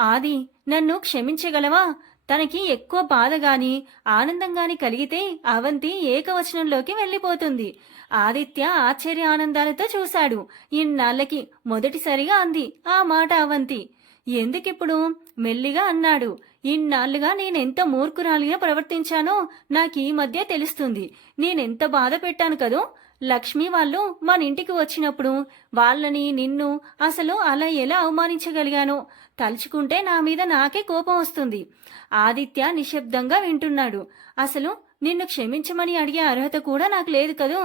ఆది, నన్ను క్షమించగలవా? తనకి ఎక్కువ బాధ గాని ఆనందంగాని కలిగితే అవంతి ఏకవచనంలోకి వెళ్ళిపోతుంది. ఆదిత్య ఆశ్చర్య ఆనందాలతో చూశాడు. ఇన్నాళ్లకి మొదటిసారిగా అంది ఆ మాట అవంతి. ఎందుకిప్పుడు? మెల్లిగా అన్నాడు. ఇన్నాళ్లుగా నేనెంత మూర్ఖురాలిగా ప్రవర్తించానో నాకీ మధ్య తెలుస్తుంది. నేనెంత బాధ పెట్టాను కదూ. లక్ష్మి వాళ్ళు మన ఇంటికి వచ్చినప్పుడు వాళ్ళని, నిన్ను అసలు అలా ఎలా అవమానించగలిగానో తలుచుకుంటే నా మీద నాకే కోపం వస్తుంది. ఆదిత్య నిశ్శబ్దంగా వింటున్నాడు. అసలు నిన్ను క్షమించమని అడిగే అర్హత కూడా నాకు లేదు కదూ.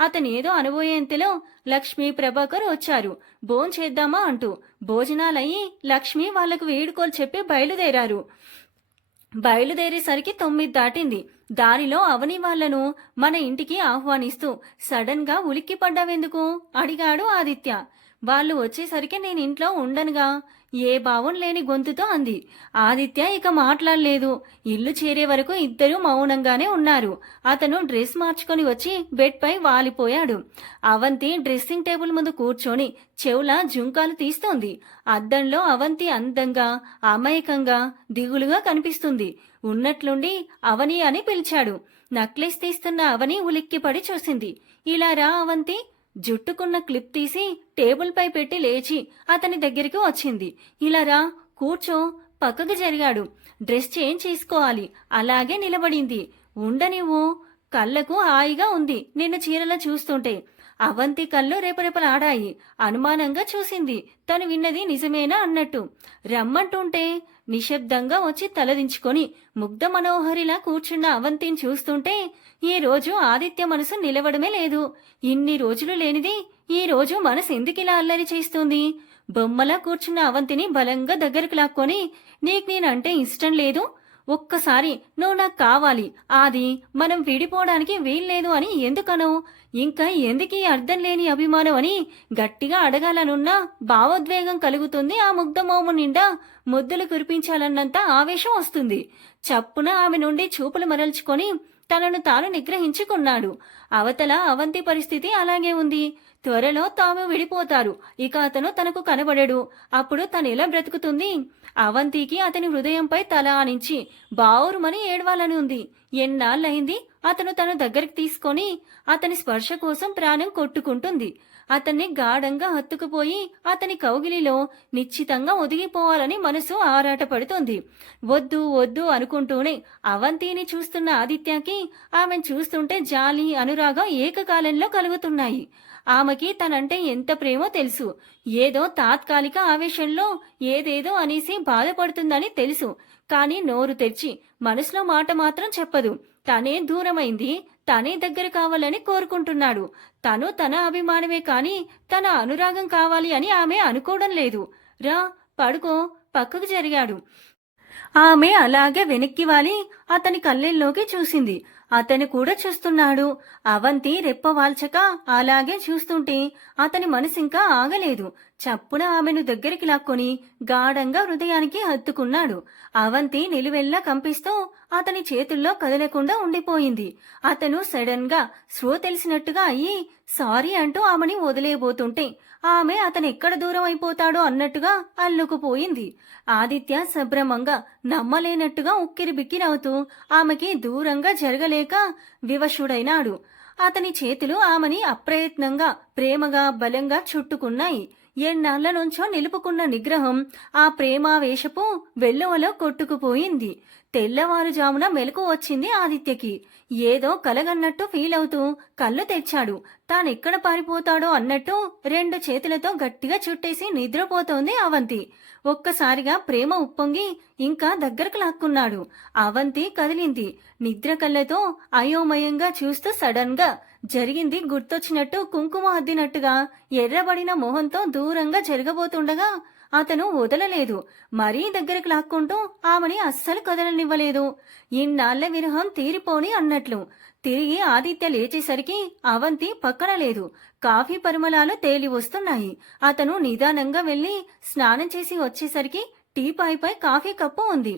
అతనేదో అనబోయేంతలో లక్ష్మి, ప్రభాకర్ వచ్చారు. భోంచేద్దామా అంటూ. భోజనాలయ్యి లక్ష్మి వాళ్లకు వేడుకోలు చెప్పి బయలుదేరారు. బయలుదేరేసరికి 9 దాటింది. దారిలో అవని వాళ్లను మన ఇంటికి ఆహ్వానిస్తూ సడన్ గా ఉలిక్కిపడ్డావెందుకు అడిగాడు ఆదిత్య. వాళ్ళు వచ్చేసరికి నేను ఇంట్లో ఉండనుగా, ఏ భావం లేని గొంతుతో అంది. ఆదిత్య ఇక మాట్లాడలేదు. ఇల్లు చేరే వరకు ఇద్దరూ మౌనంగానే ఉన్నారు. అతను డ్రెస్ మార్చుకొని వచ్చి బెడ్ పై వాలిపోయాడు. అవంతి డ్రెస్సింగ్ టేబుల్ ముందు కూర్చొని చెవుల జుంకాలు తీస్తోంది. అద్దంలో అవంతి అందంగా, అమాయకంగా, దిగులుగా కనిపిస్తుంది. ఉన్నట్లుండి అవని అని పిలిచాడు. నక్లెస్ తీస్తున్న అవని ఉలిక్కిపడి చూసింది. ఇలా రా అవంతి. జుట్టుకున్న క్లిప్ తీసి టేబుల్ పై పెట్టి లేచి అతని దగ్గరికి వచ్చింది. ఇలా రా, కూర్చో. పక్కకు జరిగాడు. డ్రెస్ చేంజ్ చేసుకోవాలి. అలాగే నిలబడింది. ఉండనివ్వు. కళ్ళకు హాయిగా ఉంది నిన్ను చీరలో చూస్తుంటే. అవంతి కళ్ళు రేపరేపలాడాయి. అనుమానంగా చూసింది. తను విన్నది నిజమేనా అన్నట్టు. రమ్మంటుంటే నిశ్శబ్దంగా వచ్చి తలదించుకొని ముగ్ధ మనోహరిలా కూర్చున్న అవంతిని చూస్తుంటే ఈ రోజు ఆదిత్య మనసు నిలవడమే లేదు. ఇన్ని రోజులు లేనిది ఈ రోజు మనసు ఎందుకిలా అల్లరి చేస్తుంది? బొమ్మలా కూర్చున్న అవంతిని బలంగా దగ్గరకు లాక్కొని, నీకు నేనంటే ఇష్టం లేదు, ఒక్కసారి నువ్వు నాకు కావాలి, ఆది మనం విడిపోవడానికి వీల్లేదు అని ఎందుకనవు? ఇంకా ఎందుకీ అర్థం లేని అభిమానం అని గట్టిగా అడగాలనున్నా భావోద్వేగం కలుగుతుంది. ఆ ముగ్ధ మోము నిండా ముద్దులు కురిపించాలన్నంత ఆవేశం వస్తుంది. చప్పున ఆమె నుండి చూపులు మరల్చుకొని తనను తాను నిగ్రహించుకున్నాడు. అవతల అవంతి పరిస్థితి అలాగే ఉంది. త్వరలో తాము విడిపోతారు. ఇక అతను తనకు కనబడడు. అప్పుడు తనెలా బ్రతుకుతుంది? అవంతికి అతని హృదయంపై తల ఆనించి బావురుమని ఏడవాలని ఉంది. ఎన్నాళ్ళయింది అతను తన దగ్గరికి తీసుకొని అతని స్పర్శ కోసం ప్రాణం కొట్టుకుంటుంది. అతన్ని గాఢంగా హత్తుకుపోయి అతని కౌగిలిలో నిశ్చితంగా ఒదిగిపోవాలని మనసు ఆరాటపడుతుంది. వద్దు వద్దు అనుకుంటూనే అవంతిని చూస్తున్న ఆదిత్యకి ఆమెను చూస్తుంటే జాలి, అనురాగం ఏకకాలంలో కలుగుతున్నాయి. ఆమెకి తనంటే ఎంత ప్రేమో తెలుసు. ఏదో తాత్కాలిక ఆవేశంలో ఏదేదో అనేసి బాధపడుతుందని తెలుసు. కానీ నోరు తెరిచి మనసులో మాట మాత్రం చెప్పదు. తనే దూరమైంది, తనే దగ్గర కావాలని కోరుకుంటున్నాడు. తను తన అభిమానమే కాని తన అనురాగం కావాలి అని ఆమె అనుకోవడం లేదు. రా, పడుకో, పక్కకు జరిగాడు. ఆమె అలాగే వెనక్కి వాలి అతని కళ్ళల్లోకి చూసింది. అతను కూడా చూస్తున్నాడు. అవంతి రెప్పవాల్చక అలాగే చూస్తుంటే అతని మనసింకా ఆగలేదు. చప్పున ఆమెను దగ్గరికి లాక్కొని గాఢంగా హృదయానికి హత్తుకున్నాడు. అవంతి నిలువెల్లా కంపిస్తూ అతని చేతుల్లో కదలకుండా ఉండిపోయింది. అతను సడన్ గా స్పృహ తెలిసినట్టుగా అయ్యి సారీ అంటూ ఆమెని వదిలేయబోతుంటే ఆమె అతను ఎక్కడ దూరం అయిపోతాడో అన్నట్టుగా అల్లుకుపోయింది. ఆదిత్య సభ్రమంగా నమ్మలేనట్టుగా ఉక్కిరి బిక్కిరవుతూ ఆమెకి దూరంగా జరగలేక వివశుడైనాడు. అతని చేతులు ఆమెని అప్రయత్నంగా ప్రేమగా బలంగా చుట్టుకున్నాయి. ఎన్నాళ్ల నుంచో నిలుపుకున్న నిగ్రహం ఆ ప్రేమావేశపు వెల్లువలో కొట్టుకుపోయింది. తెల్లవారుజామున మెలకు వచ్చింది ఆదిత్యకి. ఏదో కలగన్నట్టు ఫీల్ అవుతూ కళ్ళు తెచ్చాడు. తానెక్కడ పారిపోతాడో అన్నట్టు 2 చేతులతో గట్టిగా చుట్టేసి నిద్రపోతోంది అవంతి. ఒక్కసారిగా ప్రేమ ఉప్పొంగి ఇంకా దగ్గరకు లాక్కున్నాడు. అవంతి కదిలింది. నిద్ర కళ్ళతో అయోమయంగా చూస్తూ సడన్ గా జరిగింది గుర్తొచ్చినట్టు కుంకుమ అద్దినట్టుగా ఎర్రబడిన మొహంతో దూరంగా జరగబోతుండగా అతను వదలలేదు. మరీ దగ్గరకు లాక్కుంటూ ఆమెని అస్సలు కదలనివ్వలేదు. ఇన్నాళ్ల విరహం తీరిపోని అన్నట్లు. తిరిగి ఆదిత్య లేచేసరికి అవంతి పక్కన లేదు. కాఫీ పరిమళాలు తేలి వస్తున్నాయి. అతను నిదానంగా వెళ్లి స్నానం చేసి వచ్చేసరికి టీపాయ్పై కాఫీ కప్పు ఉంది.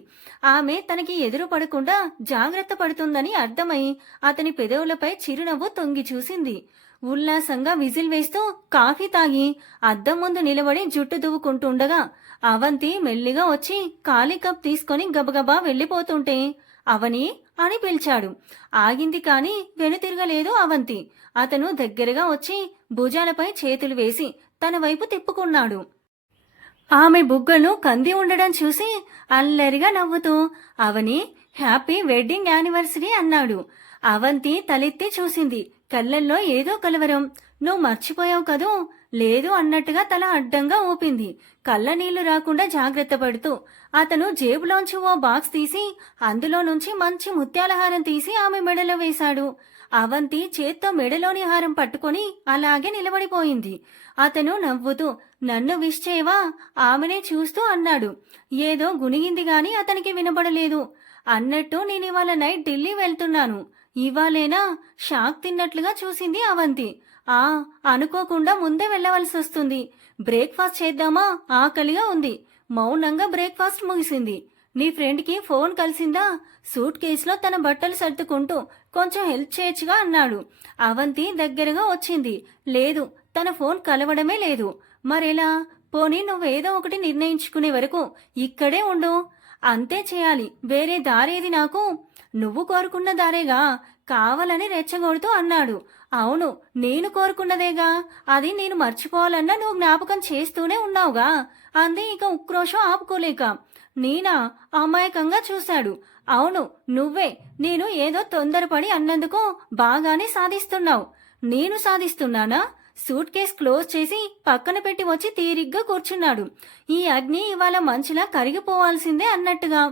ఆమె తనకి ఎదురు పడకుండా జాగ్రత్త పడుతుందని అర్థమై అతని పెదవులపై చిరునవ్వు తొంగి చూసింది. ఉల్లాసంగా విజిల్ వేస్తూ కాఫీ తాగి అద్దం ముందు నిలబడి జుట్టు దువ్వుకుంటుండగా అవంతి మెల్లిగా వచ్చి ఖాళీ కప్ తీసుకొని గబగబా వెళ్లిపోతుంటే అవని అని పిలిచాడు. ఆగింది కాని వెనుతిరగలేదు అవంతి. అతను దగ్గరగా వచ్చి భుజాలపై చేతులు వేసి తన వైపు తిప్పుకున్నాడు. ఆమె బుగ్గలు కంది ఉండడం చూసి అల్లరిగా నవ్వుతూ అవని హ్యాపీ వెడ్డింగ్ యానివర్సరీ అన్నాడు. అవంతి తలెత్తి చూసింది. కళ్ళల్లో ఏదో కలవరం. నువ్వు మర్చిపోయావు కదూ? లేదు అన్నట్టుగా తల అడ్డంగా ఊపింది. కళ్ళ నీళ్లు రాకుండా జాగ్రత్త పడుతూ అతను జేబులోంచి ఓ బాక్స్ తీసి అందులో నుంచి మంచి ముత్యాల హారం తీసి ఆమె మెడలో వేశాడు. అవంతి చేత్తో మెడలోని హారం పట్టుకొని అలాగే నిలబడిపోయింది. అతను నవ్వుతూ నన్ను విష్ చేయవా ఆమెనే చూస్తూ అన్నాడు. ఏదో గునిగింది గాని అతనికి వినబడలేదు. అన్నట్టు నేనివాళ నైట్ ఢిల్లీ వెళ్తున్నాను. ఇవాళేనా? షాక్ తిన్నట్లుగా చూసింది అవంతి. అనుకోకుండా ముందే వెళ్ళవలసి వస్తుంది. బ్రేక్ఫాస్ట్ చేద్దామా? ఆకలిగా ఉంది. మౌనంగా బ్రేక్ఫాస్ట్ ముగిసింది. నీ ఫ్రెండ్కి ఫోన్ కలిసిందా? సూట్ కేసులో తన బట్టలు సర్దుకుంటూ కొంచెం హెల్ప్ చేయొచ్చుగా అన్నాడు. అవంతి దగ్గరగా వచ్చింది. లేదు, తన ఫోన్ కలవడమే లేదు. మరెలా? పోనీ నువ్వేదో ఒకటి నిర్ణయించుకునే వరకు ఇక్కడే ఉండు. అంతే చేయాలి. వేరే దారేది నాకు? నువ్వు కోరుకున్న దారేగా. కావాలని రెచ్చగొడుతూ అన్నాడు. అవును, నేను కోరుకున్నదేగా. అది నేను మర్చిపోవాలన్నా నువ్వు జ్ఞాపకం చేస్తూనే ఉన్నావుగా అంది ఇక ఉక్రోషం ఆపుకోలేక. నేనా? అమాయకంగా చూశాడు. అవును, నువ్వే. నేను ఏదో తొందరపడి అన్నందుకు బాగానే సాధిస్తున్నావు. నేను సాధిస్తున్నానా? సూట్ కేస్ క్లోజ్ చేసి పక్కన పెట్టి వచ్చి తీరిగ్గా కూర్చున్నాడు. ఈ అగ్ని ఇవాళ మంచులా కరిగిపోవాల్సిందే అన్నట్టుగా.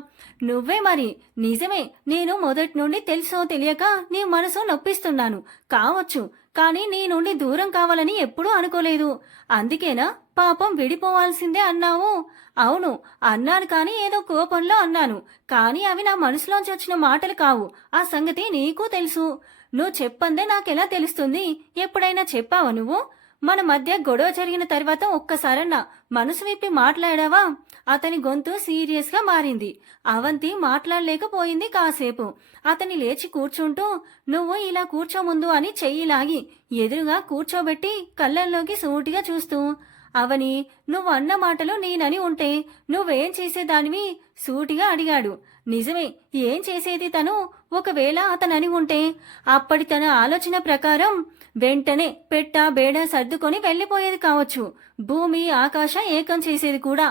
నువ్వే మరి. నిజమే, నేను మొదటి నుండి తెలుసో తెలియక నీ మనసు నొప్పిస్తున్నాను కావచ్చు. కానీ నీ నుండి దూరం కావాలని ఎప్పుడూ అనుకోలేదు. అందుకేనా పాపం విడిపోవాల్సిందే అన్నావు? అవును అన్నాను, కానీ ఏదో కోపంలో అన్నాను. కానీ అవి నా మనసులోంచి వచ్చిన మాటలు కావు. ఆ సంగతి నీకు తెలుసు. నువ్వు చెప్పందే నాకెలా తెలుస్తుంది? ఎప్పుడైనా చెప్పావా నువ్వు? మన మధ్య గొడవ జరిగిన తర్వాత ఒక్కసారన్నా మనసు విప్పి మాట్లాడావా? అతని గొంతు సీరియస్ గా మారింది. అవంతి మాట్లాడలేకపోయింది కాసేపు. అతని లేచి కూర్చుంటూ నువ్వు ఇలా కూర్చోముందు అని చెయ్యి లాగి ఎదురుగా కూర్చోబెట్టి కళ్ళల్లోకి సూటిగా చూస్తూ అవని, నువ్వు అన్న మాటలు నేనని ఉంటే నువ్వేం చేసేదానివి? సూటిగా అడిగాడు. నిజమే, ఏం చేసేది తను? ఒకవేళ అతనని ఉంటే అప్పటి తన ఆలోచన ప్రకారం వెంటనే పెట్టా బేడా సర్దుకొని వెళ్ళిపోయేది కావచ్చు. భూమి ఆకాశ ఏకం చేసేది కూడా.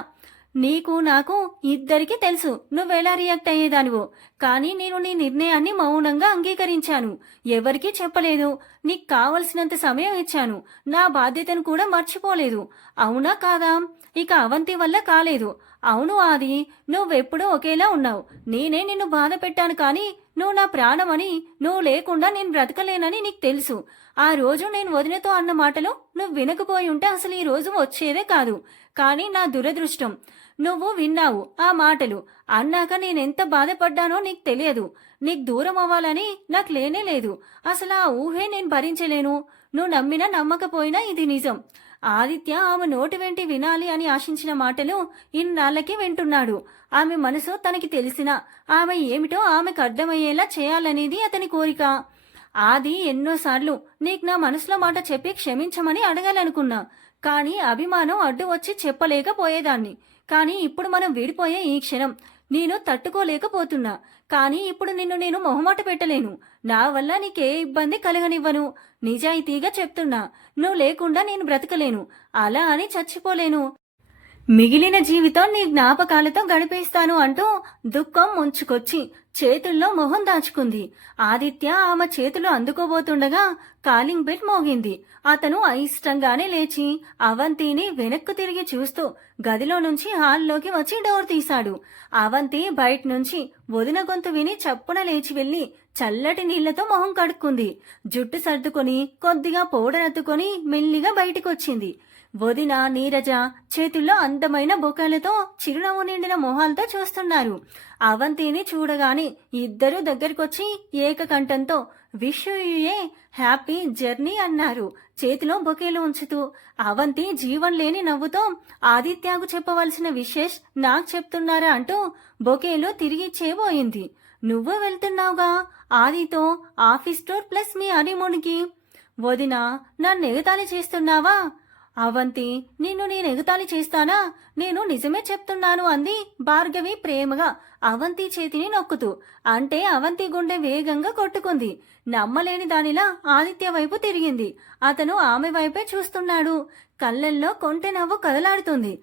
నీకు నాకు ఇద్దరికీ తెలుసు నువ్వెలా రియాక్ట్ అయ్యేదానివో. కానీ నేను నీ నిర్ణయాన్ని మౌనంగా అంగీకరించాను. ఎవరికీ చెప్పలేదు. నీకు కావలసినంత సమయం ఇచ్చాను. నా బాధ్యతను కూడా మర్చిపోలేదు. అవునా కాదా? ఇక అవంతి వల్ల కాలేదు. అవును ఆది, నువ్వెప్పుడూ ఒకేలా ఉన్నావు. నేనే నిన్ను బాధ పెట్టాను, కానీ నువ్వు నా ప్రాణమని, నువ్వు లేకుండా నేను బ్రతకలేనని నీకు తెలుసు. ఆ రోజు నేను వదినతో అన్న మాటలు నువ్వు వినకపోయి ఉంటే అసలు ఈ రోజు వచ్చేదే కాదు. కానీ నా దురదృష్టం, నువ్వు విన్నావు ఆ మాటలు. అన్నాక నేనెంత బాధపడ్డానో నీకు తెలియదు. నీకు దూరం అవ్వాలని నాకు లేనే లేదు. అసలు ఆ ఊహే నేను భరించలేను. నువ్వు నమ్మినా నమ్మకపోయినా ఇది నిజం. ఆదిత్య ఆమె నోటి వెంటి వినాలి అని ఆశించిన మాటలు ఇన్నాళ్ళకి వింటున్నాడు. ఆమె మనసు తనకి తెలిసినా ఆమె ఏమిటో ఆమెకు అర్థమయ్యేలా చేయాలనేది అతని కోరిక. ఆది, ఎన్నోసార్లు నీకు నా మనసులో మాట చెప్పి క్షమించమని అడగాలనుకున్నా. కానీ అభిమానం అడ్డు వచ్చి చెప్పలేకపోయేదాన్ని. కానీ ఇప్పుడు మనం విడిపోయే ఈ క్షణం నేను తట్టుకోలేకపోతున్నా. కానీ ఇప్పుడు నిన్ను నేను మొహమాట పెట్టలేను. నా వల్ల నీకే ఇబ్బంది కలగనివ్వను. నిజాయితీగా చెప్తున్నా, నువ్వు లేకుండా నేను బ్రతకలేను. అలా అని చచ్చిపోలేను. మిగిలిన జీవితం నీ జ్ఞాపకాలతో గడిపేస్తాను అంటూ దుఃఖం ముంచుకొచ్చి చేతుల్లో మొహం దాచుకుంది. ఆదిత్య ఆమె చేతులు అందుకోబోతుండగా కాలింగ్ బెల్ మోగింది. అతను అయిష్టంగానే లేచి అవంతిని వెనక్కు తిరిగి చూస్తూ గదిలో నుంచి హాల్లోకి వచ్చి డోర్ తీశాడు. అవంతి బయట నుంచి వదిన గొంతు విని చప్పున లేచి వెళ్లి చల్లటి నీళ్లతో మొహం కడుక్కుంది. జుట్టు సర్దుకొని కొద్దిగా పౌడర్ అద్దుకొని మెల్లిగా బయటికొచ్చింది. వదిన, నీరజ చేతుల్లో అందమైన బొకేలతో చిరునవ్వు నిండిన మొహాలతో చూస్తున్నారు. అవంతిని చూడగానే ఇద్దరూ దగ్గరికొచ్చి ఏకకంఠంతో wish you a happy journey అన్నారు, చేతిలో బొకేలు ఉంచుతూ. అవంతి జీవం లేని నవ్వుతో ఆదిత్యకు చెప్పవలసిన విషెస్ నాకు చెప్తున్నారా అంటూ బొకేలు తిరిగిచ్చేబోయింది. నువ్వు వెళ్తున్నావుగా ఆదితో ఆఫీస్ టూర్ ప్లస్ మీ హనీమూన్కి. వదిన, నన్ను ఎగతాళి చేస్తున్నావా? అవంతి, నిన్ను నేను ఎగతాళి చేస్తానా? నేను నిజమే చెప్తున్నాను అంది భార్గవి ప్రేమగా అవంతి చేతిని నొక్కుతూ. అంటే అవంతి గుండె వేగంగా కొట్టుకుంది. నమ్మలేని దానిలా ఆదిత్య వైపు తిరిగింది. అతను ఆమె వైపే చూస్తున్నాడు. కళ్ళల్లో కొంటె నవ్వు కదలాడుతుంది.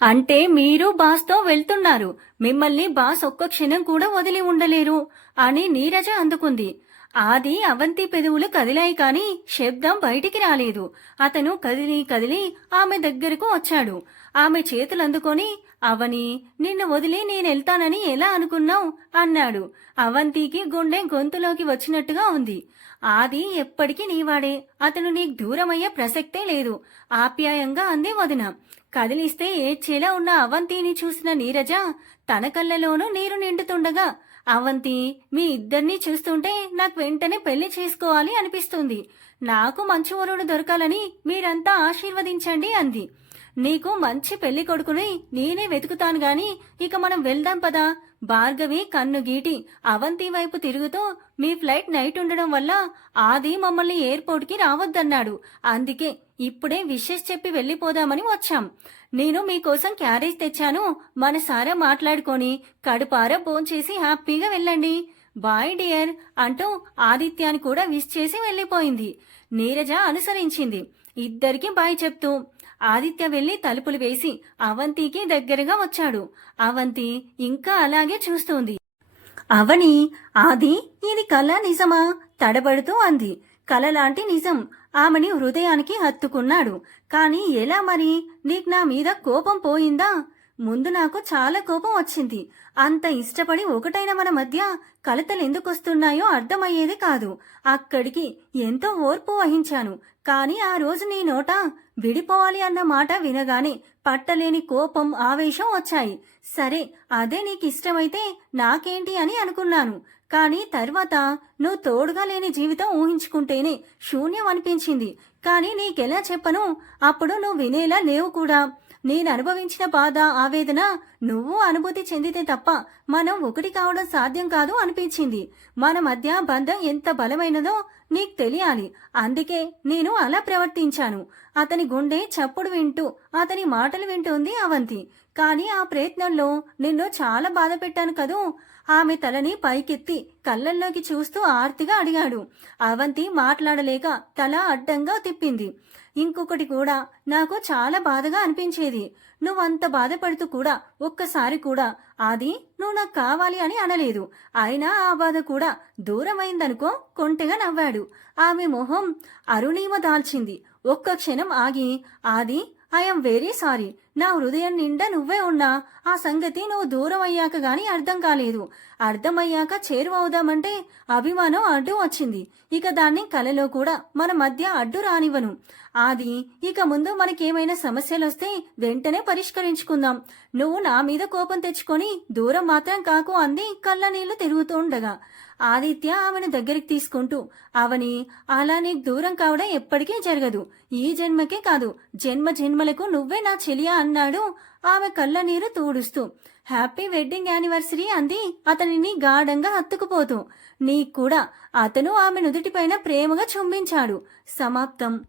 అంటే మీరు బాస్తో వెళ్తున్నారు. మిమ్మల్ని బాస్ ఒక్క క్షణం కూడా వదిలి ఉండలేరు అని నీరజ అందుకుంది. ఆది, అవంతి పెదవులు కదిలాయి, కానీ శబ్దం బయటికి రాలేదు. అతను కదిలి కదిలి ఆమె దగ్గరకు వచ్చాడు. ఆమె చేతులందుకొని, అవని, నిన్ను వదిలి నేనెళ్తానని ఎలా అనుకున్నావు అన్నాడు. అవంతికి గుండె గొంతులోకి వచ్చినట్టుగా ఉంది. ఆది ఎప్పటికీ నీవాడే. అతను నీకు దూరమయ్యే ప్రసక్తే లేదు ఆప్యాయంగా అంది వదిన. కదిలిస్తే ఏడ్చేలా ఉన్న అవంతిని చూసిన నీరజ తన కళ్ళలోనూ నీరు నిండుతుండగా, అవంతి, మీ ఇద్దరినీ చూస్తుంటే నాకు వెంటనే పెళ్లి చేసుకోవాలి అనిపిస్తుంది. నాకు మంచి వరుడు దొరకాలని మీరంతా ఆశీర్వదించండి అంది. నీకు మంచి పెళ్లి కొడుకుని నేనే వెతుకుతాను గాని ఇక మనం వెళ్దాం పదా. భార్గవి కన్ను గీటి అవంతి వైపు తిరుగుతూ, మీ ఫ్లైట్ నైట్ ఉండడం వల్ల ఆది మమ్మల్ని ఎయిర్పోర్ట్కి రావద్దన్నాడు. అందుకే ఇప్పుడే విషెస్ చెప్పి వెళ్ళిపోదామని వచ్చాం. నేను మీకోసం క్యారేజ్ తెచ్చాను. మనసారా మాట్లాడుకొని కడుపారా భోంచేసి హ్యాపీగా వెళ్ళండి. బాయ్ డియర్ అంటూ ఆదిత్యాన్ని కూడా విష్ చేసి వెళ్ళిపోయింది. నీరజ అనుసరించింది. ఇద్దరికి బాయ్ చెప్తూ ఆదిత్య వెళ్లి తలుపులు వేసి అవంతికి దగ్గరగా వచ్చాడు. అవంతి ఇంకా అలాగే చూస్తోంది. అవని, ఆది, ఇది కళ నిజమా తడబడుతూ అంది. కళ లాంటి నిజం. ఆమెని హృదయానికి హత్తుకున్నాడు. కానీ ఎలా మరి? నీకు నా మీద కోపం పోయిందా? ముందు నాకు చాలా కోపం వచ్చింది. అంత ఇష్టపడి ఒకటైన మన మధ్య కలతలు ఎందుకొస్తున్నాయో అర్థమయ్యేది కాదు. అక్కడికి ఎంతో ఓర్పు వహించాను. కానీ ఆ రోజు నీ నోట విడిపోవాలి అన్న మాట వినగానే పట్టలేని కోపం, ఆవేశం వచ్చాయి. సరే, అదే నీకు ఇష్టమైతే నాకేంటి అని అనుకున్నాను. కానీ తర్వాత నువ్వు తోడుగా లేని జీవితం ఊహించుకుంటేనే శూన్యం అనిపించింది. కానీ నీకెలా చెప్పను? అప్పుడు నువ్వు వినేలా లేవు కూడా. నేను అనుభవించిన బాధ, ఆవేదన నువ్వు అనుభూతి చెందితే తప్ప మనం ఒకటి కావడం సాధ్యం కాదు అనిపించింది. మన మధ్య బంధం ఎంత బలమైనదో నీకు తెలియాలి. అందుకే నేను అలా ప్రవర్తించాను. అతని గుండె చప్పుడు వింటూ, అతని మాటలు వింటోంది అవంతి. కానీ ఆ ప్రయత్నంలో నిన్ను చాలా బాధ పెట్టాను కదూ. ఆమె తలని పైకెత్తి కళ్ళల్లోకి చూస్తూ ఆర్తిగా అడిగాడు. అవంతి మాట్లాడలేక తల అడ్డంగా తిప్పింది. ఇంకొకటి కూడా నాకు చాలా బాధగా అనిపించేది. నువ్వంత బాధపడుతూ కూడా ఒక్కసారి కూడా అది నువ్వు నాకు కావాలి అని అనలేదు. అయినా ఆ బాధ కూడా దూరమైందనుకో. కొంటెగా నవ్వాడు. ఆమె మొహం అరుణీమ దాల్చింది. ఒక్క క్షణం ఆగి, ఆది ఐఎమ్ వెరీ సారీ. నా హృదయం నిండా నువ్వే ఉన్నా ఆ సంగతి నువ్వు దూరం అయ్యాక గాని అర్థం కాలేదు. అర్థమయ్యాక చేరువవుదామంటే అభిమానం అడ్డు వచ్చింది. ఇక దాన్ని కలలో కూడా మన మధ్య అడ్డు రానివ్వను. ఆది ఇక ముందు మనకేమైనా సమస్యలొస్తే వెంటనే పరిష్కరించుకుందాం. నువ్వు నా మీద కోపం తెచ్చుకొని దూరం మాత్రం కాకు అంది కళ్ళ నీళ్లు తిరుగుతూ ఉండగా. ఆదిత్య ఆమెను దగ్గరికి తీసుకుంటూ, అవని అలా నీకు దూరం కావడం ఎప్పటికీ జరగదు. ఈ జన్మకే కాదు, జన్మ జన్మలకు నువ్వే నా చెలియా అన్నాడు ఆమె కళ్ళ నీరు తూడుస్తూ. హ్యాపీ వెడ్డింగ్ యానివర్సరీ అంది అతనిని గాఢంగా హత్తుకుపోతూ. నీకు కూడా. అతను ఆమె నుదుటిపైన ప్రేమగా చుంబించాడు. సమాప్తం.